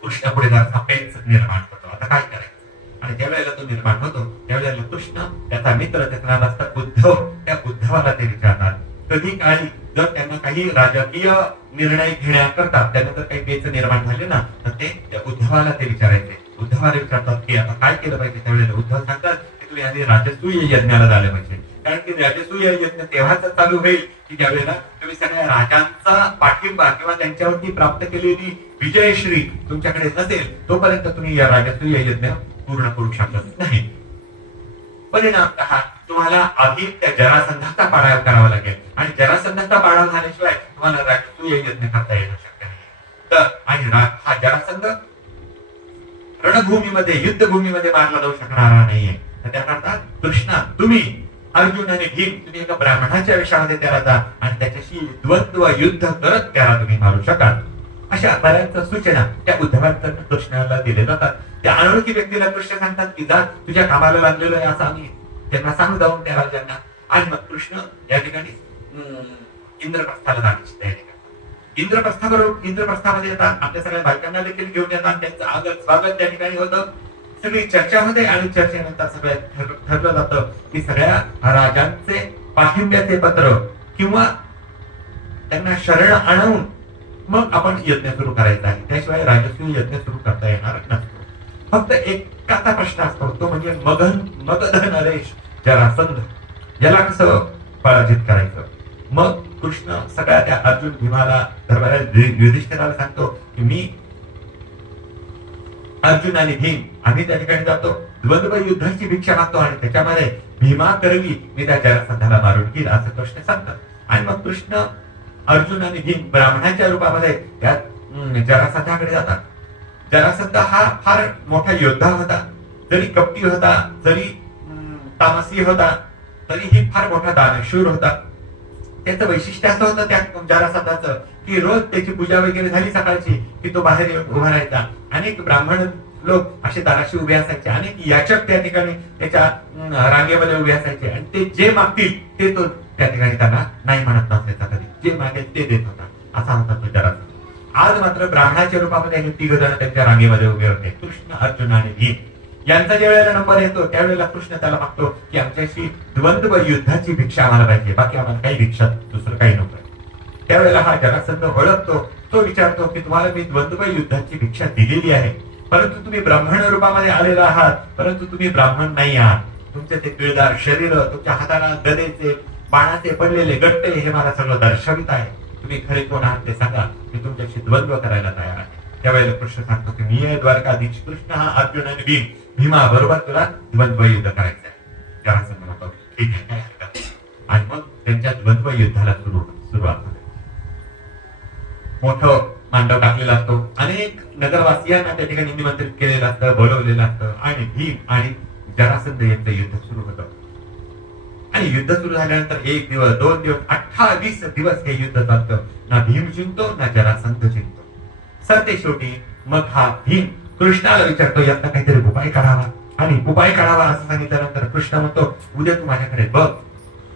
कृष्ण पुढे जरासा पेच निर्माण होतो. आता काय करायचं? आणि ज्या वेळेला तो निर्माण होतो त्यावेळेला कृष्ण, त्याचा मित्र, त्याचं नाव असतं उद्धव, त्या उद्धवाला ते विचारतात. कधी काळी जर त्यांना काही राजकीय निर्णय घेण्याकरता त्यांना जर काही पेच निर्माण झाले ना, तर ते त्या उद्धवाला ते विचारायचे. उद्धवाला विचारतात की आता काय केलं पाहिजे. त्यावेळेला उद्धव सांगतात की तुम्ही आधी राजसूय यज्ञाला झालं पाहिजे. कारण की राजसूय यज्ञ तेव्हाच चालू होईल की ज्यावेळेला तुम्ही सगळ्या राजांचा पाठिंबा किंवा त्यांच्यावरती प्राप्त केलेली विजयश्री तुमच्याकडे नसेल तोपर्यंत तुम्ही या राजसूय यज्ञ पूर्ण करू शकत नाही. परिणामतः तुम्हाला आधी त्या जरासंधाचा पाडाव करावा लागेल आणि जरासंधाचा पाडाव झाल्याशिवाय तुम्हाला राजसूय यज्ञ करता येणं शक्य नाही. तर आणि हा जरासंध रणभूमीमध्ये, युद्धभूमीमध्ये मारला जाऊ शकणारा नाहीये. तर त्याकरता कृष्णा, तुम्ही, अर्जुन आणि भीम, तुम्ही एका ब्राह्मणाच्या वेशामध्ये त्याला जा आणि त्याच्याशी द्वंद्व युद्ध करत त्याला तुम्ही मारू शकाल. अशा बऱ्याच सूचना त्या उद्धवांकडून कृष्णाला दिले जातात. त्या अनोळखी व्यक्तीला कृष्ण सांगतात की जा, तुझ्या कामाला लागलेलो आहे असं आम्ही त्यांना सांगू जाऊन त्या राजांना. आणि मग कृष्ण या ठिकाणी इंद्रप्रस्थाला जाण्याची तयारी करतात. इंद्रप्रस्थामध्ये येतात, आपल्या सगळ्या बायकांना देखील घेऊन येतात. त्यांचं आगत स्वागत त्या ठिकाणी होतं. सगळी चर्चा होते आणि चर्चेनंतर सगळ्यात ठरलं जातं की सगळ्या राजांचे पाठिंब्याचे पत्र किंवा त्यांना शरण आणून मग आपण यज्ञ सुरू करायचा आहे. त्याशिवाय राजसूय यज्ञ सुरू करता येणार नसतो. फक्त एकाचा प्रश्न असतो, तो म्हणजे मगध नरेश जरासंध, याला कसं पराजित करायचं. मग कृष्ण सगळ्या त्या अर्जुन, भीमाला, धर्मराज युधिष्ठिराला सांगतो की मी, अर्जुन आणि भीम आम्ही त्या ठिकाणी जातो, द्वंद्व युद्धाची भिक्षा मागतो आणि त्याच्यामध्ये भीमा करवी मी त्या जरासंधाला मारून घेईल असं कृष्ण सांगतात. आणि मग कृष्ण, अर्जुन आणि भीम ब्राह्मणाच्या रूपामध्ये त्या जरासंधाकडे जातात. जरासंध हा फार मोठा योद्धा होता. जरी कपटी होता, जरी तामसी होता, तरीही फार मोठा दानशूर होता. त्याचं वैशिष्ट्य असं होतं त्या जरासंधाचं की रोज त्याची पूजा वगैरे झाली सकाळची की तो बाहेर येऊन उभा राहायचा. अनेक ब्राह्मण लोक असे दाराशी उभे असायचे, अनेक याचक त्या ठिकाणी त्याच्या रांगेमध्ये उभे असायचे आणि ते जे मागतील ते तो त्या ठिकाणी त्यांना नाही म्हणत नसायचा. कधी जे मागेल ते देत होता, असा होता तो जरासंध. आज मात्र ब्राह्मणाच्या रूपामध्ये हे तिघ जण त्यांच्या रांगेमध्ये उभे होते, कृष्ण, अर्जुन आणि भीम. यांचा ज्या वेळेला नंबर येतो त्यावेळेला कृष्ण त्याला मागतो की आमच्याशी द्वंद्व युद्धाची भिक्षा आम्हाला पाहिजे, बाकी आम्हाला काही भिक्षा दुसरं काही नको. त्यावेळेला हा जरासंध ओळखतो, तो विचारतो की तुम्हाला मी द्वंद्व युद्धाची भिक्षा दिलेली आहे, परंतु तुम्ही ब्राह्मण रूपामध्ये आलेला आहात, परंतु तुम्ही ब्राह्मण नाही आहात. तुमचे ते पिळदार शरीर, तुमच्या हाताला गदेचे, बाणाचे पडलेले गट्टे हे मला सगळं दर्शवित आहे. तुम्ही खरे कोण आहात ते सांगा, मी तुमच्याशी द्वंद्व करायला तयार आहे. त्यावेळेला कृष्ण सांगतो की मी आहे द्वारकाधीश कृष्ण, हा अर्जुन आणि भीम, भीमा बरोबर तुला द्वंद्व युद्ध करायचं आहे. जरासंध म्हणतो ठीक आहे, काय हरकत नाही. आणि मग त्यांच्या द्वंद्व युद्धाला सुरुवात होते. मोठं मांडव टाकलेला असतो, अनेक नगरवासियांना त्या ठिकाणी निमंत्रित केलेलं असतं, बोलवलेलं असतं आणि भीम आणि जरासंध यांचं युद्ध सुरू होतं. आणि युद्ध सुरू झाल्यानंतर 1 दिवस, 2 दिवस, 28 दिवस हे युद्ध चालतं. ना भीम जिंकतो ना जरासंध जिंकतो. सरते शेवटी मग हा भीम कृष्णाला विचारतो यातला काहीतरी उपाय काढावा. आणि उपाय काढावा असं सांगितल्यानंतर कृष्ण म्हणतो उद्या तू माझ्याकडे बघ.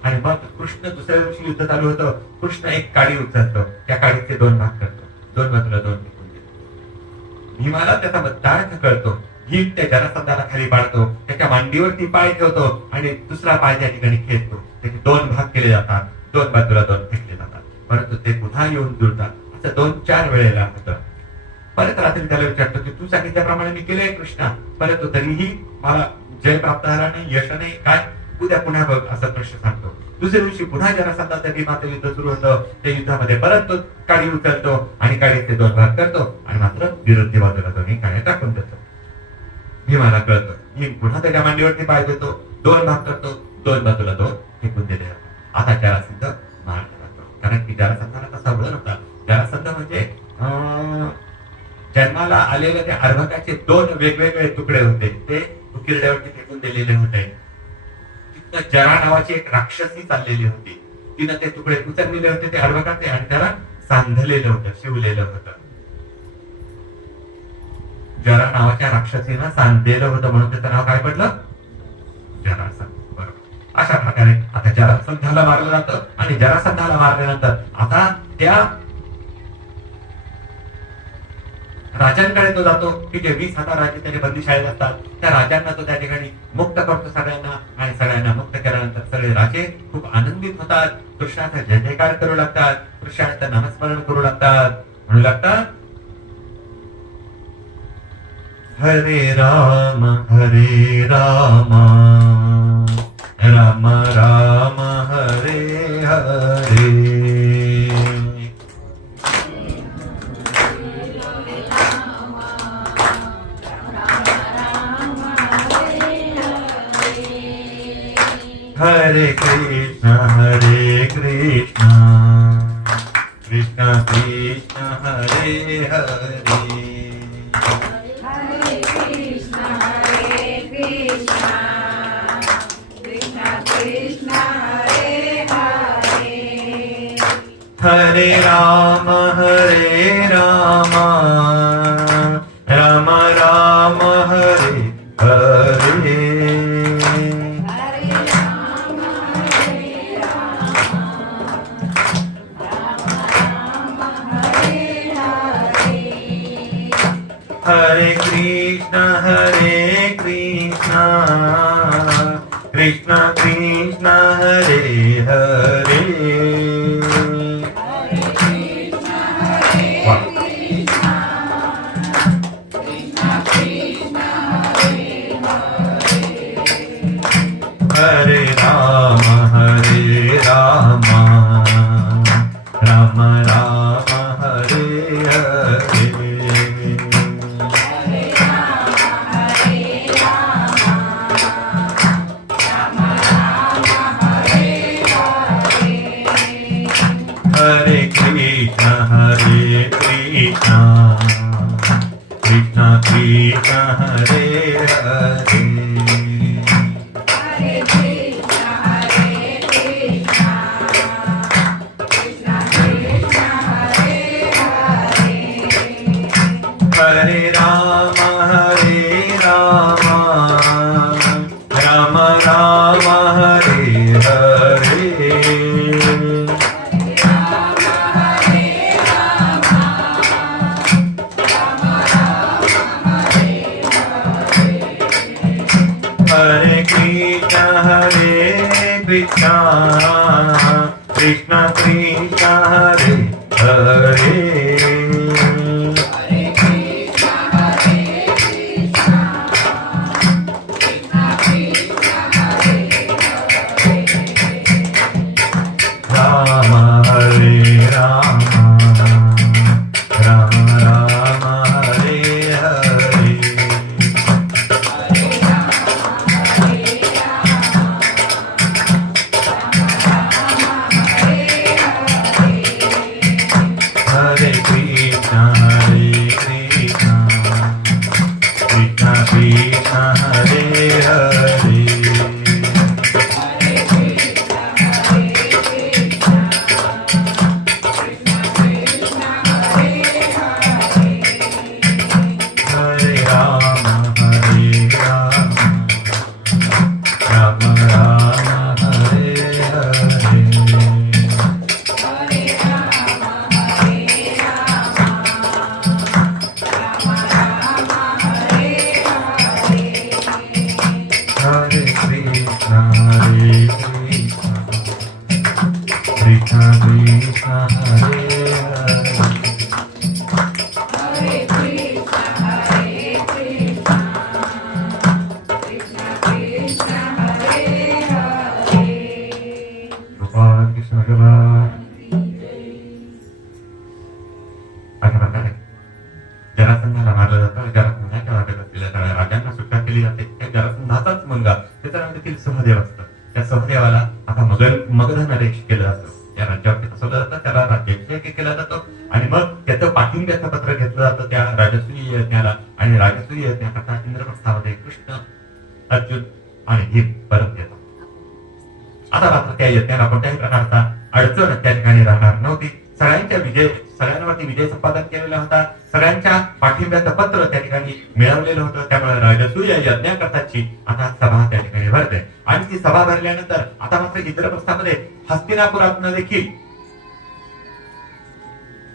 आणि मग कृष्ण दुसऱ्या दिवशी युद्ध चालू होतं. कृष्ण एक काडी उचलतो, त्या काडीचे 2 भाग करतो, 2 बाजूला 2 फेकून देतो. भीमाला त्याचा अर्थ कळतो. भीम त्या जरासंधाला खाली पाडतो, त्याच्या मांडीवरती पाय ठेवतो आणि दुसरा पाय त्या ठिकाणी खेचतो. त्याचे 2 भाग केले जातात, 2 बाजूला 2 फेकले जातात, परंतु ते पुन्हा येऊन जुळतात. असं 2-4 वेळेला होतं. परत रात्री त्याला विचारतो की तू सांगितल्याप्रमाणे मी केलंय कृष्णा, परंतु तरीही मला जय प्राप्त झाला नाही, यश नाही, काय उद्या पुन्हा बघ असं कृष्ण सांगतो. दुसऱ्या दिवशी पुन्हा जरासंधाचं भीमाचं युद्ध सुरू होतं. त्या युद्धामध्ये परत तो काडी उचलतो आणि काडीचे 2 भाग करतो आणि मात्र विरुद्ध बाजूला 2 काड्या टाकून देतो. भीमाला कळतं. भीम पुन्हा त्याच्या मांडीवरती पाय देतो, 2 भाग करतो, 2 बाजूला 2 फेकून दिले जातात. आता जरासंध मारला जातो. कारण की जरासंधाला तसा वळ होता. जरासंध म्हणजे जन्माला आलेले त्या अर्भकाचे 2 वेगवेगळे तुकडे होते, ते उकिरड्यावरती फेकून दिलेले होते. तिथं जरा नावाची एक राक्षसी चाललेली होती. तिनं ते तुकडे उचललेले होते ते अर्भकाचे आणि त्याला सांधलेलं होतं, शिवलेलं होतं. जरा नावाच्या राक्षसीनं सांधलेलं होतं म्हणून त्याचं नाव काय पडलं? जरासंध. बरोबर. अशा प्रकारे आता जरासंधाला मारलं जातं आणि जरासंधाला मारल्यानंतर आता त्या राजांकडे तो जातो की जे 20,000 राजे त्याच्या बंदीशाळेत असतात. त्या राजांना तो त्या ठिकाणी मुक्त करतो सगळ्यांना, आणि सगळ्यांना मुक्त केल्यानंतर सगळे राजे खूप आनंदित होतात. कृष्णाचा जय जयकार करू लागतात, कृष्णाचं नामस्मरण करू लागतात, म्हणू लागतात हरे राम राम राम हरे हरे. हरे कृष्ण कृष्ण कृष्ण हरे हरे. हरे कृष्ण कृष्ण कृष्ण हरे हरे. हरे राम राम राम हरे हरे. हरे कृष्ण कृष्ण कृष्ण हरे हरे. हरे राम राम राम हरे हरे. हरे कृष्ण कृष्ण कृष्ण हरे हरे. हरे कृष्ण कृष्ण कृष्ण हरे हरे. हरे राम राम राम हरे हरे. हरे कृष्ण कृष्ण कृष्ण हरे हरे. राम हरे राम राम हरे हरे. हरे कृष्ण कृष्ण कृष्ण हरे हरे. हरे राम राम राम हरे हरे. हरे कृष्ण कृष्ण कृष्ण हरे हरे. हरे कृष्ण कृष्ण कृष्ण हरे हरे. गोपाल कृष्ण भगवान. अशा प्रकारे जरासंधाला मारलं जातं. जरासंधाच्या वाट्यात असलेल्या सगळ्या राजांना सुटका केली जाते. त्या जरासंधाचाच मुलगा त्याचं नाव देखील सहदेव असतं. त्या सहदेवाला आता मगध नरेश केलं जातं. या राज्यावरती बसवलं जातं एक केला जातो आणि मग त्याचं पाठिंब्याचं पत्र घेतलं जातं त्या राजसूय यज्ञाला आणि राजसूय यज्ञाकरता इंद्रप्रस्थामध्ये कृष्ण, अर्जुन आणि भीम परत येतात. आता मात्र त्या यज्ञाला कोणत्याही प्रकारचा अडचण त्या ठिकाणी राहणार नव्हती. सगळ्यांवरती विजय संपादन केलेला होता. सगळ्यांच्या पाठिंब्याचं पत्र त्या ठिकाणी मिळवलेलं होतं. त्यामुळे राजसूय यज्ञाकरताची आता सभा त्या ठिकाणी भरते आणि ती सभा भरल्यानंतर आता मात्र इंद्रप्रस्थामध्ये हस्तिनापुरातनं देखील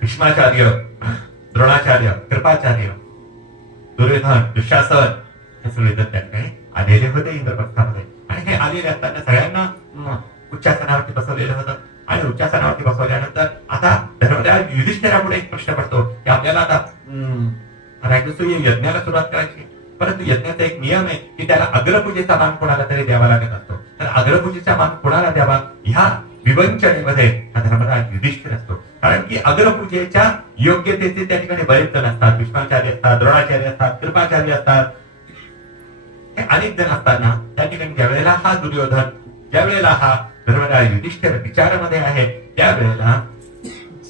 भीष्माचार्य, द्रोणाचार्य, कृपाचार्य, दुर्योधन, दुःशासन हे सगळे जण त्या ठिकाणी आलेले होते इंद्रप्रस्थामध्ये आणि हे आलेले असताना सगळ्यांना उच्चासनावरती बसवलेलं होतं आणि उच्चासनावरती बसवल्यानंतर आता धर्मराज युधिष्ठिरापुढे एक प्रश्न पडतो की आपल्याला आता राजसूय यज्ञाला सुरुवात करायची, परंतु यज्ञाचा एक नियम आहे की त्याला अग्रपूजेचा मान कोणाला तरी द्यावा लागत असतो. तर अग्रपूजेचा मान कोणाला द्यावा ह्या विवंचनेमध्ये हा धर्मराज युधिष्ठिर असतो. कारण की अग्रपूजेच्या योग्यतेचे त्या ठिकाणी बरेच जण असतात. भीष्माचार्य असतात, द्रोणाचार्य असतात, कृपाचार्य असतात, हे अनेक जण असताना त्या ठिकाणी ज्यावेळेला हा दुर्योधन, ज्यावेळेला हा धर्मराज युधिष्ठिर विचारामध्ये आहे त्यावेळेला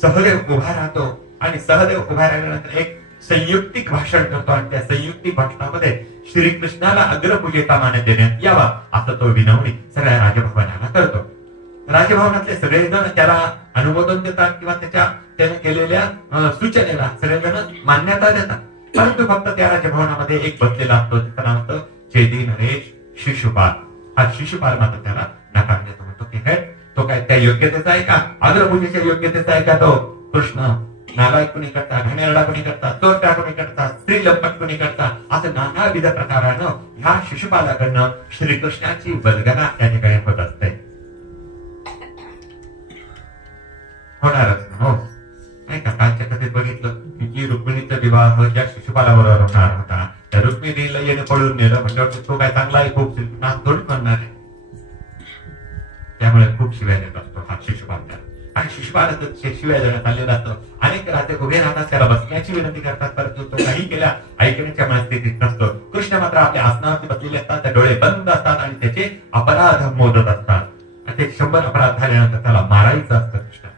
सहदेव उभा राहतो आणि सहदेव उभा राहिल्यानंतर एक संयुक्तिक भाषण करतो आणि त्या संयुक्तिक भाषणामध्ये श्रीकृष्णाला अग्रपूजेचा मान देण्यात यावा असं तो विनवणी सगळ्या राजभवनाला करतो. राजभवनातले सगळेजण त्याला अनुमोदन देतात किंवा त्याने केलेल्या सूचनेला सगळेजण मान्यता देतात. परंतु फक्त त्या राजभवनामध्ये एक बसलेला असतो, त्याचं नाव होतं चेदी नरेश शिशुपाल. हा शिशुपाल मात्र त्याला नकार देतो, म्हणतो की हे तो काय त्या योग्यतेचा आहे का, अग्रपूजेच्या योग्यतेचा आहे का तो कृष्ण? नालायक कोणी करता, घाणेरडा कोणी करता, चोरटा कोणी करता, स्त्री लंपट कोणी करता, असं नानाविध प्रकारानं ह्या शिशुपालाकडनं श्रीकृष्णाची वल्गना त्या ठिकाणी होत असते. होणारच हो नाही का? कालच्या कथेत बघितलं की रुक्मिणीचा विवाह ज्या शिशुपालाबरोबर होणार होता त्या रुक्मिणीला येणं पळून नेलं म्हणजे तो काय चांगला आहे, खूप नाच थोडीच म्हणणार आहे. त्यामुळे खूप शिव्या देत असतो हा शिशुपाल त्याला आणि शिशुपालाच शिव्या देण्यात आलेला असतो. अनेक राजे उभे राहतात, त्याला बसण्याची विनंती करतात, परंतु तो काही केल्या ऐकण्याच्या मनस्थितीत नसतो. कृष्ण मात्र आपल्या आसनावरती बसलेले असतात, त्या डोळे बंद असतात आणि त्याचे अपराध मोजत असतात आणि ते 100 अपराध झाल्यानंतर त्याला मारायचं असतं कृष्णाला.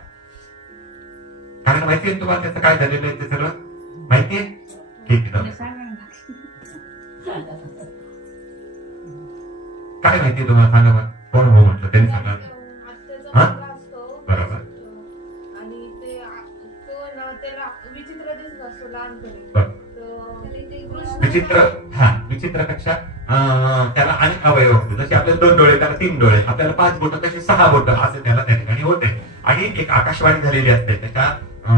कारण माहितीये तुम्हाला त्याचं काय झालेलं आहे ते सगळं माहितीये? ठीक आहे, काय माहितीये तुम्हाला? सांगा बरं. कोण हो म्हटलं त्यांनी सांगा. बरोबर. आणि ते तो ना त्याला विचित्र दिसत असतो लहानपणी. विचित्र कक्षा त्याला अनेक अवयव होते. जसे आपले 2 डोळे त्याला 3 डोळे, आपल्याला 5 बोट तसे 6 बोट असे त्याला त्या ठिकाणी होते. आणि एक आकाशवाणी झालेली असते त्याच्या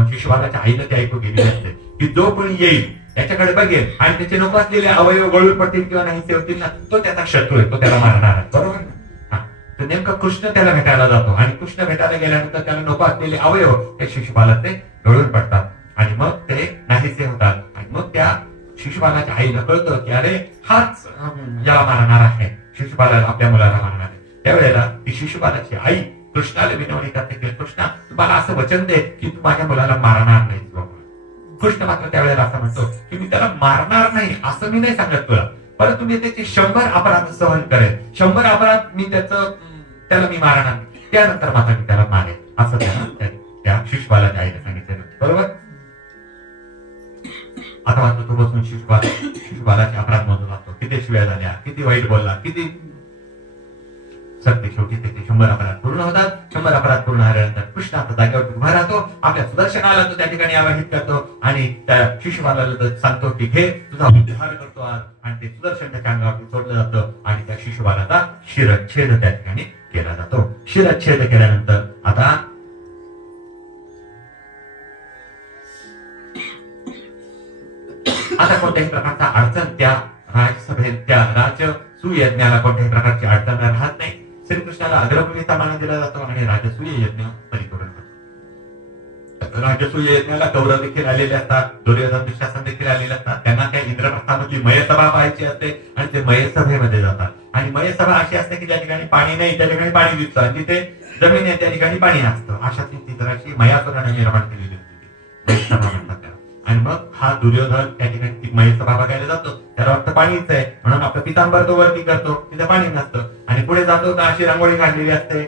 शिशुपालाच्या आईला ते ऐकू गेलेली असते की जो कोणी येईल त्याच्याकडे बघेल आणि त्याचे नको असलेले अवयव गळून पडतील किंवा नाहीसे होतील ना, तो त्याचा शत्रू आहे, तो त्याला मारणार आहे. बरोबर ना? तर नेमकं कृष्ण त्याला भेटायला जातो आणि कृष्ण भेटायला गेल्यानंतर त्याला नको असलेले अवयव त्या शिशुपालाचे गळून पडतात आणि मग ते नाहीसे होतात. आणि मग त्या शिशुपालाच्या आईला कळतं की अरे हाच याला मारणार आहे, शिशुपालाला, आपल्या मुलाला मारणार आहे. त्यावेळेला ती शिशुपालाची आई कृष्णाला विनवणी करते की कृष्णा तुम्हाला असं वचन दे की तू माझ्या मुलाला मारणार नाही. कृष्ण मात्र त्यावेळेला असं म्हणतो की मी त्याला मारणार नाही असं मी नाही सांगत तुला, परंतु मी त्याचे 100 अपराध सहन करेल. 100 अपराध मी त्याला मी मारणार नाही, त्यानंतर मात्र मी त्याला मारेल असं त्या शिशुपालाच्या आईने सांगितलं. बरोबर. आता मात्र तो बसून शिशुपालाचे अपराध मोजत असतो. किती शिव्या झाल्या, किती वाईट बोलला, किती सत्य. शेवटी ते 100 अपराध पूर्ण होतात. 100 अपराध पूर्ण झाल्यानंतर कृष्ण आता जागेवर उभा राहतो, आपल्या सुदर्शनाला तो त्या ठिकाणी आवाहित करतो आणि त्या शिशुपालाला सांगतो की हे तुझा उद्धार करतो आज. आणि ते सुदर्शन त्याच्या अंगावरती सोडलं जातं आणि त्या शिशुपालाचा शिरच्छेद त्या ठिकाणी केला जातो. शिरच्छेद केल्यानंतर आता कोणत्याही प्रकारचा अडचण त्या राजसभेत, त्या राजसूयज्ञाला कोणत्याही प्रकारची अडचण राहत नाही. श्रीकृष्णाला अग्रपूजेचा मान दिला जातो आणि राजसूय यज्ञ परिपूर्ण होतो. राजसूय यज्ञाला कौरव देखील आलेले असतात, दुर्योधन, दुःशासन देखील आलेले असतात. त्यांना त्या इंद्रप्रस्थामधली मयसभा पाहायची असते आणि ते मयसभेमध्ये जातात. आणि मयसभा अशी असते की ज्या ठिकाणी पाणी नाही त्या ठिकाणी पाणी दिसतं आणि जिथे जमीन आहे त्या ठिकाणी पाणी नसतं. अशा चित्राची मयासुराने निर्माण केलेली होती मयसभा म्हणतात त्याला. आणि मग हा दुर्योधन त्या ठिकाणी ती मयसभा बघायला जातो. त्याला वाटतं पाणीच आहे म्हणून आपलं पितांबर तो वरती करतो, तिथे पाणी नसतं आणि पुढे जातो तर अशी रांगोळी काढलेली असते,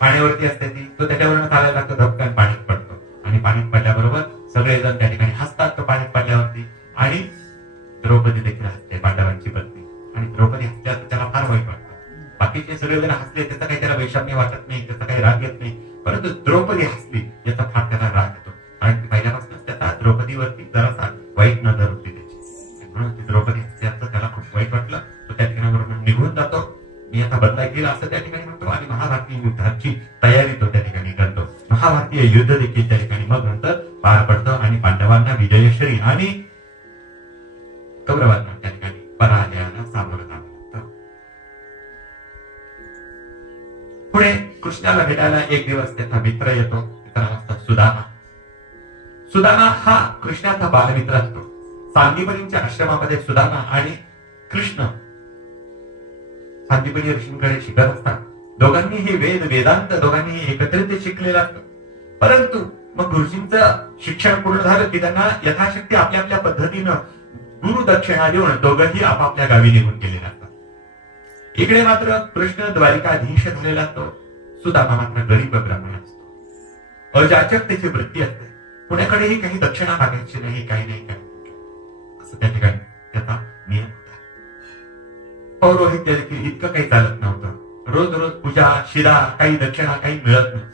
पाण्यावरती असते ती, तो त्याच्यावरून चालायला लागतो, धपकन पाणी पडतो आणि पाण्यात पडल्याबरोबर सगळेजण त्या ठिकाणी हसतात तो पाण्यात पडल्यावरती. आणि द्रौपदी देखील हसते, पांडवांची पत्नी. आणि द्रौपदी हसल्या तर त्याला फार वाईट वाटतं. बाकीचे सगळेजण हसले त्याचा काही त्याला वैषम्य वाटत नाही, त्याचा काही राग येत नाही, परंतु द्रौपदी हसली याचा फार त्याला राग येतो. कारण ती पहिल्यापासूनच त्याचा द्रौपदीवरती जरासा वाईट नजर होती त्याची. म्हणून ती द्रौपदी हसल्याचं त्याला खूप वाईट वाटलं. तो त्या ठिकाणावरून निघून जातो. मी आता बदला घेईल असं त्या ठिकाणी म्हणतो आणि महाभारतीय युद्धाची तयारी तो त्या ठिकाणी करतो. महाभारतीय युद्ध देखील त्या ठिकाणी मग नंतर पार पडतं आणि पांडवांना विजयश्री आणि कौरवांना त्या ठिकाणी पराजयाला सामोरं जावं लागतं. पुढे कृष्णाला भेटायला एक दिवस त्याचा मित्र येतो. त्याचं नाव असतं सुदामा. सुदामा हा कृष्णाचा बालमित्र असतो. सांदीपनीच्या आश्रमामध्ये सुदामा आणि कृष्ण सांदीपनी ऋषींकडे शिकत असतात. दोघांनी हे वेदांत दोघांनी एकत्रित शिकलेलं असतं. परंतु मग गुरुजींचं शिक्षण पूर्ण झालं की त्यांना यथाशक्ती आपल्या आपल्या पद्धतीनं गुरु दक्षिणा देऊन दोघंही आपापल्या गावी निघून गेलेले असतात. इकडे मात्र कृष्ण द्वारिकाधीश झालेला असतो. सुदामा मात्र गरीब ब्राह्मण असतो. अजाचक त्याची वृत्ती असते. कुणाकडेही काही दक्षिणा मागायची नाही, काही नाही, काही असं त्या ठिकाणी त्याचा नियम होता. पौरोहित्य देखील इतकं काही चालत नव्हतं. रोज रोज पूजा शिरा काही दक्षिणा काही मिळत नव्हतं.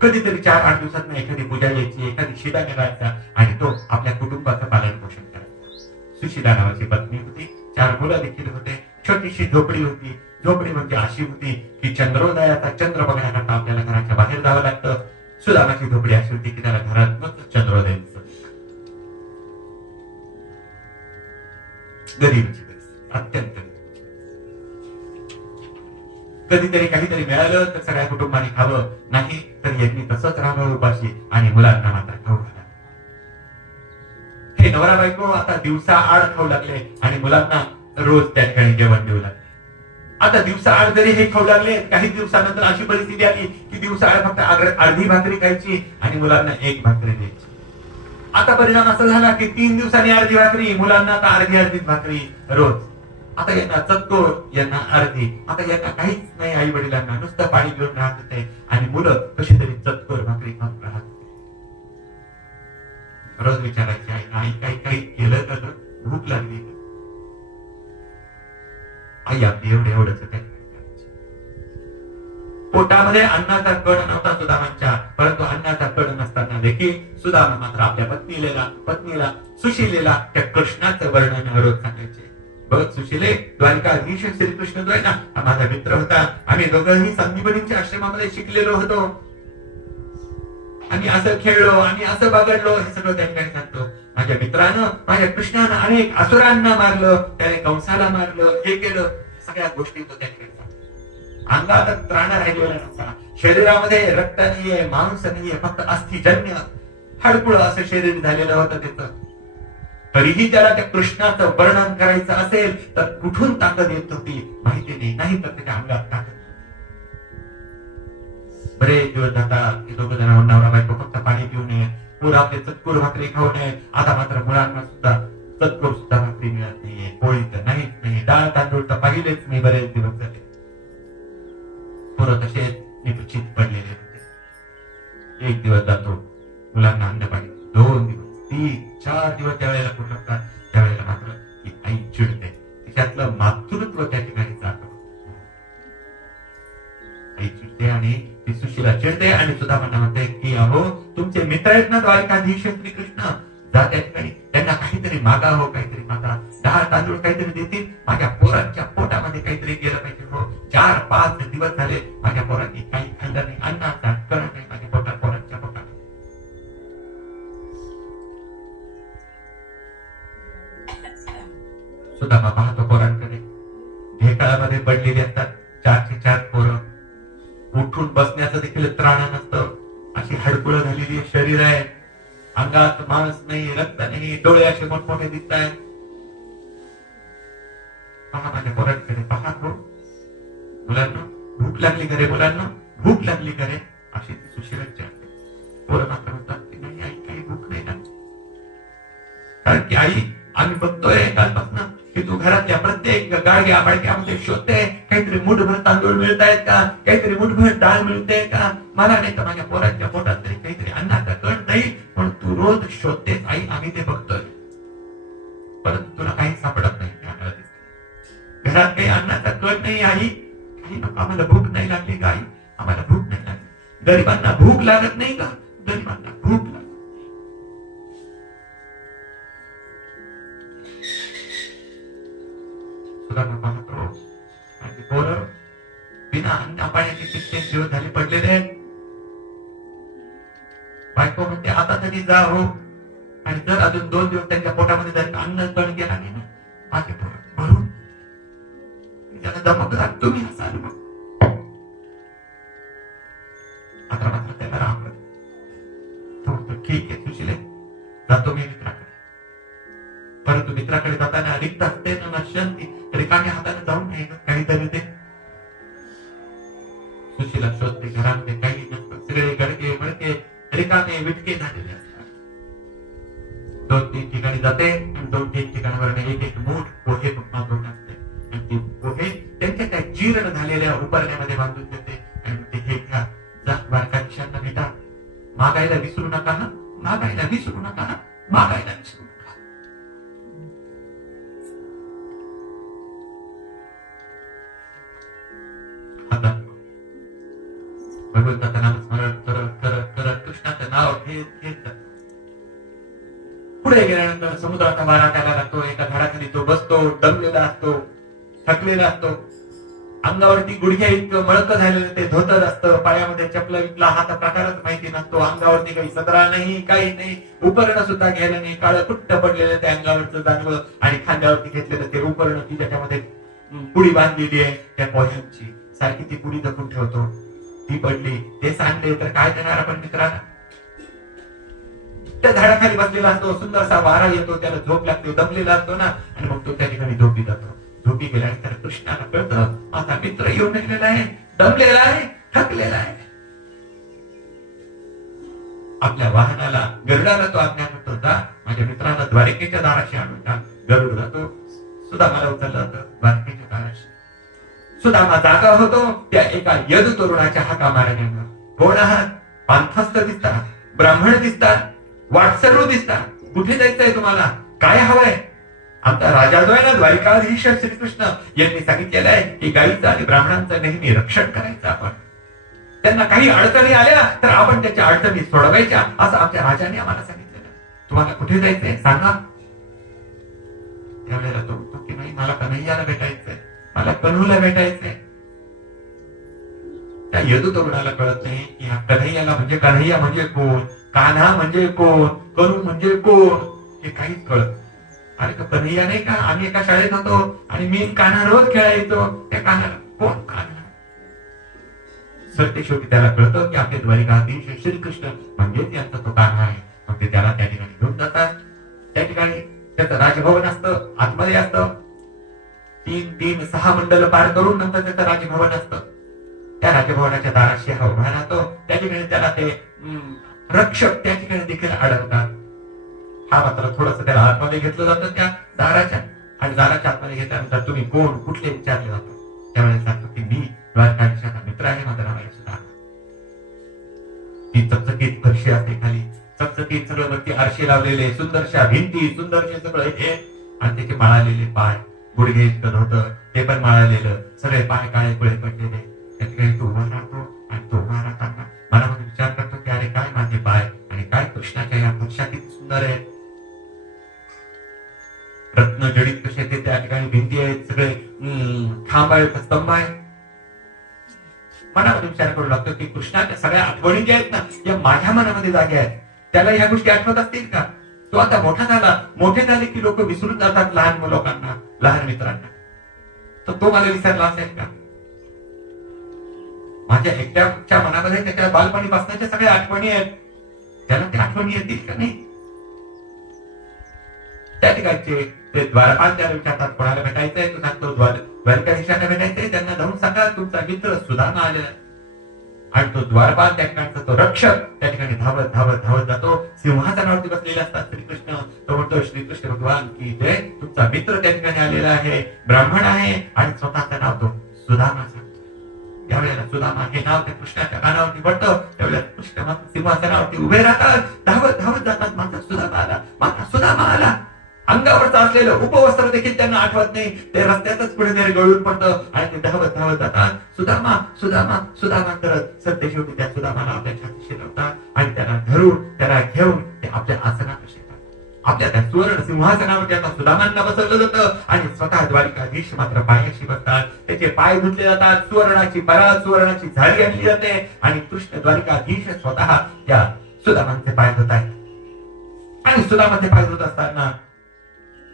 कधीतरी 4-8 दिवसात एखादी पूजा यायची, एखादी शिरा मिळायचा आणि तो आपल्या कुटुंबाचं पालन पोषण करायचा. सुशिला नावाची पत्नी होती, 4 मुलं देखील होते. छोटीशी झोपडी होती. झोपडी म्हणजे अशी होती की चंद्रोदयाचा चंद्र बघण्याकरता आपल्याला घराच्या बाहेर जावं लागतं. सुदामाची झोपडी अशी होती की त्याला घरात मग चंद्रोदय दिसत. गरीबची परिस्थिती, अत्यंत. कधीतरी काहीतरी मिळालं तर सगळ्या कुटुंबाने खावं, नाही तर यांनी तसंच राहावं उपाशी आणि मुलांना मात्र खाऊ घाला. हे नवरा बायको आता दिवसा आड खाऊ लागले आणि मुलांना रोज त्या ठिकाणी जेवण देऊ लागले. आता दिवसा आड जरी हे खाऊ लागले, काही दिवसानंतर अशी परिस्थिती आली की दिवसा आड फक्त अर्धी भाकरी खायची आणि मुलांना 1 भाकरी द्यायची. आता परिणाम असा झाला की 3 दिवसांनी अर्धी भाकरी, मुलांना आता अर्धी भाकरी रोज. आता यांना चतकोर, यांना अर्धी. आता यांना काहीच नाही, आई वडिलांना नुसतं पाणी घेऊन राहत होते आणि मुलं कशी तरी चतकोर भाकरी खात राहत होते. रोज विचारायचे आई काही काही केलं का? भूक लागली. आई आपली एवढंच काय. पोटामध्ये अन्नाचा कण नव्हता सुदामांच्या, परंतु अन्नाचा कण नसताना देखील सुदामा मात्र आपल्या पत्नीला सुशीलेला त्या कृष्णाचं वर्णन रोज सांगायचे. बघ सुशीले, द्वारिकाधीश श्रीकृष्ण द्वारा हा माझा मित्र होता. आम्ही दोघंही सांदीपनीच्या आश्रमामध्ये शिकलेलो होतो. आम्ही असं खेळलो आणि असं बागडलो, हे सगळं त्या ठिकाणी सांगतो. माझ्या मित्रानं, माझ्या कृष्णानं अनेक असुरांना मारलं, त्याने कंसाला मारलं, हे केलं, सगळ्या गोष्टी तो त्या ठिकाणी सांगतो. अंगात त्राण राहिलेला नव्हता. शरीरामध्ये रक्त नाहीये, मांस नाहीये, फक्त अस्थिजन्य हडकुळ असं शरीर झालेलं होतं त्याचं. तरीही त्याला त्या कृष्णाचं वर्णन करायचं असेल तर कुठून ताकद येत होती माहिती नाही तर त्याच्या अंगात ताकद. बरेच दिवस जातात, हे दोघं जण नवरा बायको फक्त पाणी पिऊ नये, पुरा आपले चतकोर भाकरी खाऊ नये. आता मात्र मुलांना सुद्धा चतकोर सुद्धा भाकरी मिळत नाहीये, पोळी तर नाहीच नाही, डाळ तांदूळ तर पाहिलेच नाही. बरेच दिवस झाले, पोरं तसे निपचित पडलेले होते. 1 दिवस जातो, मुलांना अन्न पाणी. 2 दिवस, 3, 4 दिवस ज्या वेळेला पुरतात त्यावेळेला मात्र ती आई चिडते. तिच्यातलं मातृत्व त्या ठिकाणी जातं. आई चिडते आणि ती सुशीला चिडते आणि सुदामांना म्हणते की अहो, तुमचे मित्र आहेत ना द्वारिकाधीश श्रीकृष्ण, जा त्या ठिकाणी त्यांना काहीतरी मागा, हो काहीतरी मागा. डाळ तांदूळ काहीतरी देतील. माझ्या पोरांच्या पोटामध्ये काहीतरी गेलं पाहिजे. हो, 4-5 दिवस झाले माझ्या पोरांनी काही खाल्लं नाही, अन्नाचा कण नाही माझ्या पोरांच्या पोटात. सुदामा पाहतो पोरांकडे, ढेकळामध्ये पडलेली असतात 4चे 4 पोरं. उठून बसण्याचं देखील त्राण नसतं, अशी हडकुळं झालेली शरीर आहे. अंगात मांस नाही, रक्त नाही, डोळे असे मोठमोठे दिसत आहेत. पहा माझ्या पोरांकडे, पहा. हो मुलांना भूक लागली करे, मुलांना भूक लागली करे, अशी ती सुशीलाची असते. पोरं मात्र म्हणतात की नाही आई, काही भूक नाही लागली. कारण की आई, आम्ही बघतोय कालपासून की तू घरातल्या प्रत्येक गाडग्या बाडग्यामध्ये शोधते काहीतरी मुठभर तांदूळ मिळतायत का, काहीतरी मुठभर डाळ मिळते का, मला नाही तर माझ्या पोरांच्या पोटात तरी काहीतरी अन्नाचा कण नाही, पण तू रोज शोधतेस आई, आम्ही ते बघतोय, परंतु तुला काही सापडत नाही. घरात काही अन्नाचा कण नाही आई, काही नको, आम्हाला भूक नाही लागली का आई, आम्हाला भूक नाही लागली. गरिबांना भूक लागत नाही का, गरिबांना भूक लागत. पोरं बिना अन्न पाण्याचे कित्येक दिवस झाले पडलेले आहेत. बायको म्हणते आता तरी जा हो, आणि जर अजून 2 दिवस त्यांच्या पोटामध्ये जर अन्न कण गेला नाही ना, माझे पोरं भरून त्याला दमक लागतो मी असाल मग. आता मात्र त्याला राहत तो म्हणतो ठीक आहे सुशीले, जातो मी मित्राकडे. परंतु मित्राकडे जाताना रिक्त असते ना शांती, रिकाम्या हाताने जाऊन नाही काहीतरी ते सुशीला शोधते. घरामध्ये काही नसतं, सगळे गडके मडके रिकामे विटके झालेले असतात. 2-3 ठिकाणी जाते आणि 2-3 ठिकाणावर एक मूठ पोहे बांधून टाकते आणि ती पोहे त्यांच्या त्या जीर्ण झालेल्या उपरण्यामध्ये बांधून देते आणि ते हे घ्या, जा बारकांशांना भेटा, मागायला विसरू नका ना, मागायला विसरू नका ना, मागायला विसरू नका. आता भगवंताचं नाम स्मरण करत करत करत कृष्णाचं नाव घेत घेत पुढे गेल्यानंतर समुद्राचा वारा त्याला लागतो. एका झाडाखाली तो बसतो, दमलेला असतो, थकलेला असतो, अंगावरती गुडघ्या इतकं मळकं झालेलं ते धोतर असतं, पायामध्ये चपला विकला हा तर प्रकारच माहिती नसतो, अंगावरती काही सदरा नाही, काही नाही, उपरण सुद्धा घ्यायला नाही, काळं कुट्ट पडलेलं त्या अंगावरचं जानवं आणि खांद्यावरती घेतलेलं ते उपरण ती त्याच्यामध्ये पुडी बांधलेली आहे त्या पोह्यांची, सारखी ती पुडी जपून ठेवतो. ती पडली, ते सांडले तर काय देणार आपण मित्राला. त्या झाडाखाली बसलेला असतो, सुंदरसा वारा येतो, त्याला झोप लागते, दमलेला असतो ना, आणि मग तो त्या ठिकाणी झोपी जातो. झोपी गेल्याने त्याला कृष्णाला कळतं माझा मित्र येऊन गेलेला आहे, दमलेला आहे, थकलेला आहे. आपल्या वाहनाला गरुडाला तो आज्ञा करतो, जा माझ्या मित्राला द्वारकेच्या दाराशी आणून टाक. गरुड जातो, सुदामाला उचललं जातं द्वारकेच्या दाराशी. सुदामा जागा होतो त्या एका यदु तरुणाच्या हाका मारण्यावर. कोण आहात? पांथस्थ दिसतात, ब्राह्मण दिसतात, वाटसरू दिसतात, कुठे जायचंय तुम्हाला, काय हवंय? आमचा राजा जो आहे ना द्वारिकाधीश श्रीकृष्ण यांनी सांगितलेलं आहे की गाईचं आणि ब्राह्मणांचं नेहमी रक्षण करायचं. आपण त्यांना काही अडचणी आल्या तर आपण त्याच्या अडचणी सोडवायच्या असं आमच्या राजाने आम्हाला सांगितलेलं. तुम्हाला कुठे जायचंय सांगा. त्यावेळेला तो म्हणतो की नाही मला कन्हैयाला भेटायचंय, मला कन्हूला भेटायचंय. त्या यदु तरुणाला कळत नाही की हा कन्हैयाला म्हणजे कन्हैया म्हणजे कोण, कान्हा म्हणजे कोण, कन्हू म्हणजे कोण हे काहीच कळत. अरे का कन्हैया नाही का, आम्ही एका शाळेत होतो आणि मी कान्हा रोज खेळायचो, त्या कान्हाला कोण कान्हा. सत्य शेवटी त्याला कळतं की आपले द्वारिकाधीश श्रीकृष्ण म्हणजेच यांचा तो कान्हा आहे. मग ते त्याला त्या ठिकाणी घेऊन जातात. त्या ठिकाणी त्याचं राजभवन असतं, आतमध्ये असतं. 3-6 मंडल पार करून नंतर त्याचं राजभवन असतं. त्या राजभवनाच्या दाराशी हा उभा राहतो. त्या ठिकाणी त्याला ते रक्षक त्या ठिकाणी देखील अडवतात. हा मात्र थोडस त्याला आतमध्ये घेतलं जातं त्या दाराच्या, आणि दाराच्या आतमध्ये घेतल्यानंतर तुम्ही कोण कुठले विचारले जातात. त्यावेळेस सांगतो की मी द्वारकाधीशाचा मित्र आहे, माझं नाव आहे सुद्धा. ती चकचकीत फरशी असते खाली, चकचकीत सगळं वरती आरशे लावलेले, सुंदरशा भिंती, सुंदरशे सगळं हे, आणि त्याचे माळालेले पाय, गुडघे इतकं होतं ते पण माळालेलं, सगळे पाय काळे कुळे पडलेले. त्या ठिकाणी तो उभा राहतो आणि तो उभा राहताना मनामध्ये विचार करतो की अरे काय माझे पाय आणि काय कृष्णाच्या या फरशा किती सुंदर आहेत, रत्न जडित कसे ते त्या ठिकाणी भिंती आहेत, सगळे खांब आहेत, स्तंभ आहे. मनामध्ये विचार करू लागतो की कृष्णाच्या सगळ्या आठवणी ज्या आहेत ना या माझ्या मनामध्ये जाग्या आहेत. त्याला ह्या गोष्टी आठवत असतील का? तो आता मोठा झाला, मोठे झाले की लोक विसरून जातात लहान लोकांना, लहान मित्रांना. तर तो मला विसरला असेल का? माझ्या एकट्याच्या मनामध्ये त्याच्या बालपणीपासनाच्या सगळ्या आठवणी आहेत, त्याला त्या आठवणी येतील का नाही? त्या ठिकाणचे ते द्वारपाल त्याला विचारतात कोणाला भेटायचंय? तो सांगतो द्वारकाधीशांना भेटायचंय. त्यांना जाऊन सांगा तुमचा मित्र सुदामा आलेला. आणि तो द्वारपाल त्या ठिकाणचा तो रक्षक त्या ठिकाणी धावत धावत धावत जातो. सिंहासनावरती बसलेले असतात श्रीकृष्ण. तो म्हणतो श्रीकृष्ण भगवान की जय, तुमचा मित्र त्या ठिकाणी आलेला आहे, ब्राह्मण आहे आणि स्वतःचं नाव तो सुदामा सांगतो. त्यावेळेला सुदामा हे नाव त्या कृष्णाच्या कानावरती पडतं. त्यावेळेला कृष्ण मात्र सिंहासनावरती उभे राहतात, धावत धावत जातात. माझा सुदामा आला, माझा सुदामा आला. अंगावरचं असलेलं उपवस्त्र देखील त्यांना आठवत नाही. ते रस्त्यातच कुठेतरी गळून पडतं आणि ते धावत धावत जातात. सुदामा सुदामा सुदामा करत सत्य शेवटी त्या सुदामाला आपल्या छातीशी लावतात आणि त्याला धरून त्याला घेऊन ते आपल्या आसनात बसतात. आपल्या त्या सुवर्ण सिंहासनावरती आता सुदामांना बसवलं जातं आणि स्वतः द्वारिकाधीश मात्र पायाशी बसतात. त्याचे पाय धुतले जातात, सुवर्णाची परात सुवर्णाची झाडी आणली जाते आणि कृष्ण द्वारिकाधीश स्वतः त्या सुदामांचे पाय धुत आहेत. आणि सुदामाचे पाय धुत असताना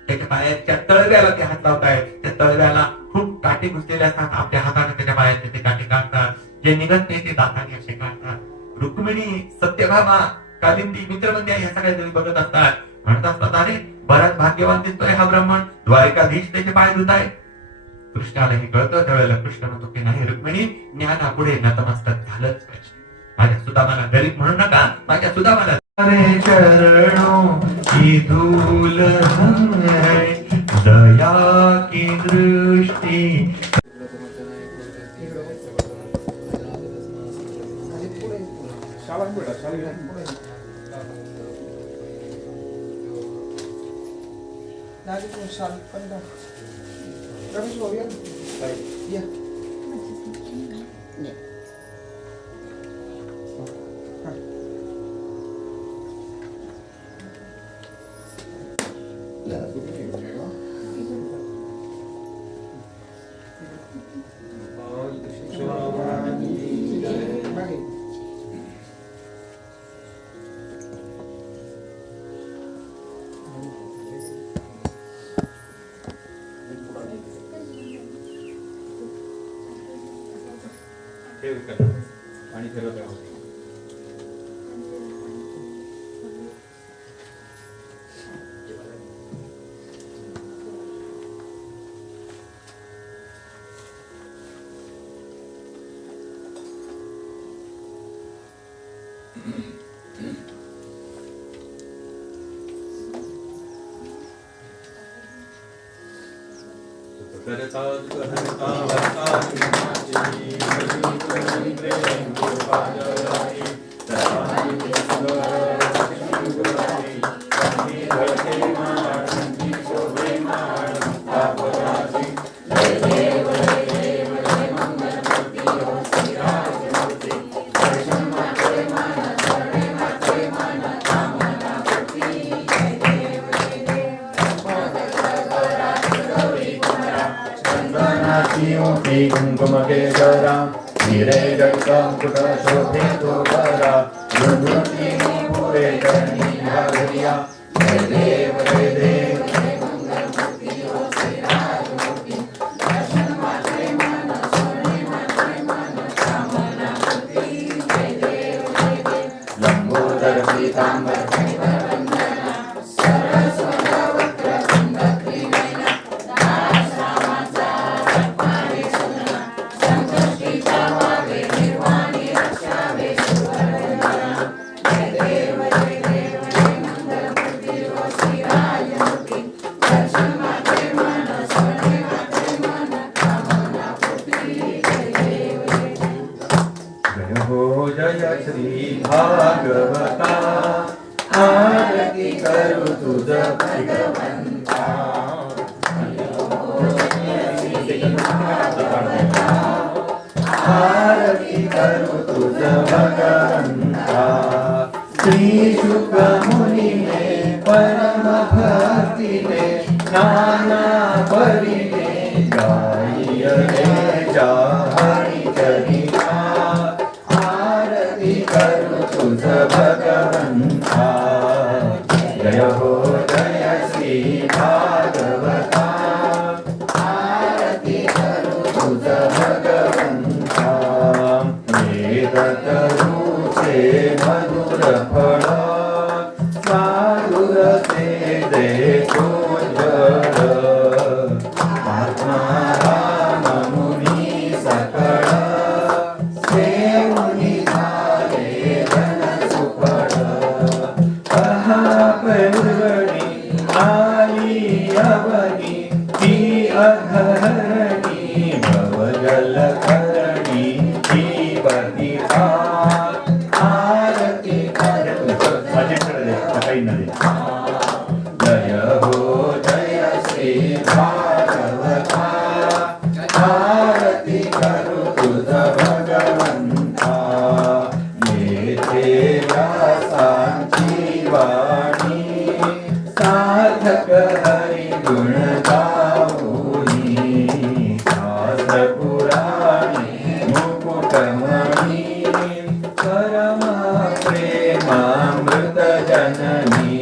त्याच्या पायाच्या तळव्याला ते हात लावतायत. त्या तळव्याला खूप काटे घुसलेले असतात. आपल्या हाताने त्याच्या पायाचे ते काटे काढतात. जे निघत नाही ते दाताने असे काढतात. रुक्मिणी, सत्यभामा, कालिंदी, मित्रमंद्या ह्या सगळ्या जणी बघत असतात. म्हणत असतात अरे बराच भाग्यवान दिसतोय हा ब्राह्मण, द्वारिकाधीश त्याचे पाय धुत आहे. कृष्णाला हे कळतं. त्यावेळेला कृष्ण म्हणतो की नाही रुक्मिणी, ज्ञानापुढे नतमस्तक झालंच पाहिजे. माझ्या सुदामाला गरीब म्हणू नका, माझ्या सुदामाला चरणों की धूल है, दया की दृष्टि. आणि फिरत राहू. करता करता वर्ता विनाची हरी प्रेम गोपालराई सर्वांगी सुंदर लक्ष्मी घरते माळ संधी शोभे माळ तापराजी जय देव जय देव जय मंगलमूर्ती हो श्रीराजमूर्ती दर्शन मात्रे मन शरणे मात्रे मन कामना पूर्ती जय देव जय देव चंदनाची ओटी कुंकुम केसरा हिरे जगदंकुट शोभे तोबरा गुणगुणती पुरे करणी घागरिया जय देव जय देव जय मंगलमूर्ती हो श्रीराजमूर्ती दर्शन मात्रे मन शरणे मात्रे मन कामना पूर्ती जय देव जय देव लंबोदर पीतांबर फणिवर वंदना सरस्वत वक्र सुंदर नयना दास रामाचा रत्नावे सुना संकष्टीचा वावे निर्वाणी रक्षावे सुवर्णना जय देव जय देव जय मंगलमूर्ती हो श्रीराजमूर्ती दर्शन मात्रे मन शरणे मात्रे मन कामना पूर्ती जय देव जय देव जय हो जय श्री भागवता आरती करू तुझ भगवंता आरती करू तुझ भगवंता श्री शुक मुनीने परम भक्तीने नाना परीने गायले जा हरी चरिता आरती करू तुझ भगवंता जय हो जय श्री भागवता आरती करू तुझ भगवंता वेद तरुचे मधुर फळ माधुर ते देखो जड महात्मा राम मुनी सकळ सेवनी नदी जय हो जय श्री भागवता आरती करू तुझ भगवंता येथे व्यासांची वाणी साधक हरी गुण गाऊनी शास्त्र पुराणी मुकुटमणी परम प्रेमामृत जननी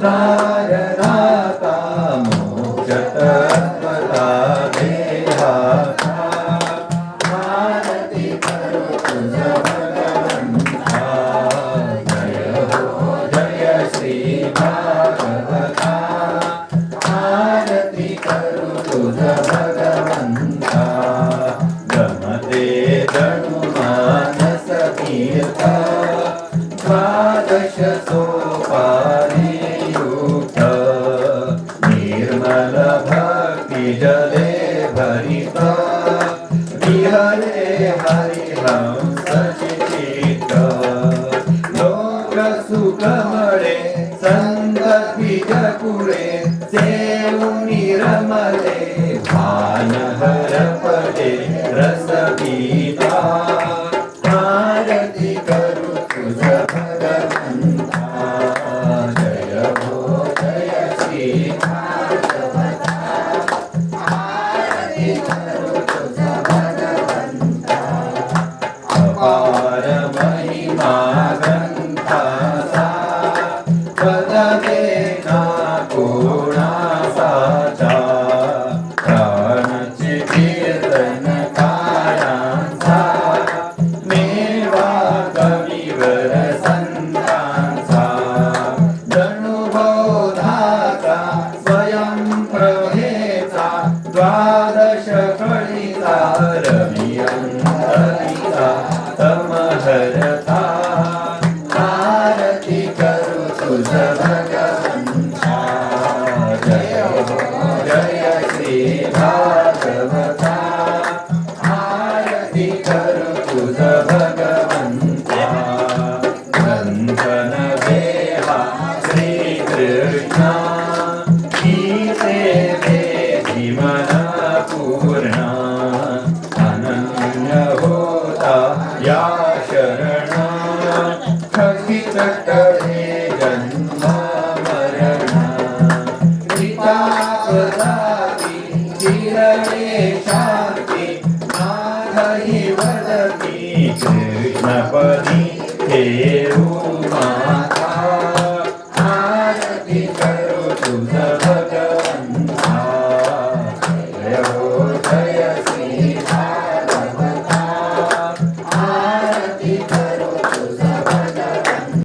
उदारदाता मोक्षतत्त्वदा देहाता आरती करू तुझ भगवंता जय हो जय श्री भागवता आरती करू तुझ भगवंता गमते जणू मानस तीर्थ द्वादश सोपारी युक्त निर्मल भक्ती जले भरित विहरे हरिहंस चित्त लोक सुख मळे संतती जकुळे सेवुनी रमले भान हरपले रस पिता आरती करू तुझ भगवंता जय हो जय श्री भागवता आरती करू तुझ भगवंता अपार महिमा ग्रंथाचा पदवे ना कोणासाचा प्राणचे कीर्तन काळांचा मेवा कविवर संतांचा जणू बोधाचा स्वयं प्रभेचा द्वादश कळीचा रवी अंतरीचा समहरता आरती करू तुझ भगवंता जय हो जय श्री भागवता आरती करू तुझ भगवंता बंधन देहा श्री कृष्णा गीते वेदी मना पूर्णा अनन्य होता या शरणा खचित टळे जन्म मरणा कृतापदाती चिरणे शांती नाथहि वदती कृष्णपदी हे माता आरती कर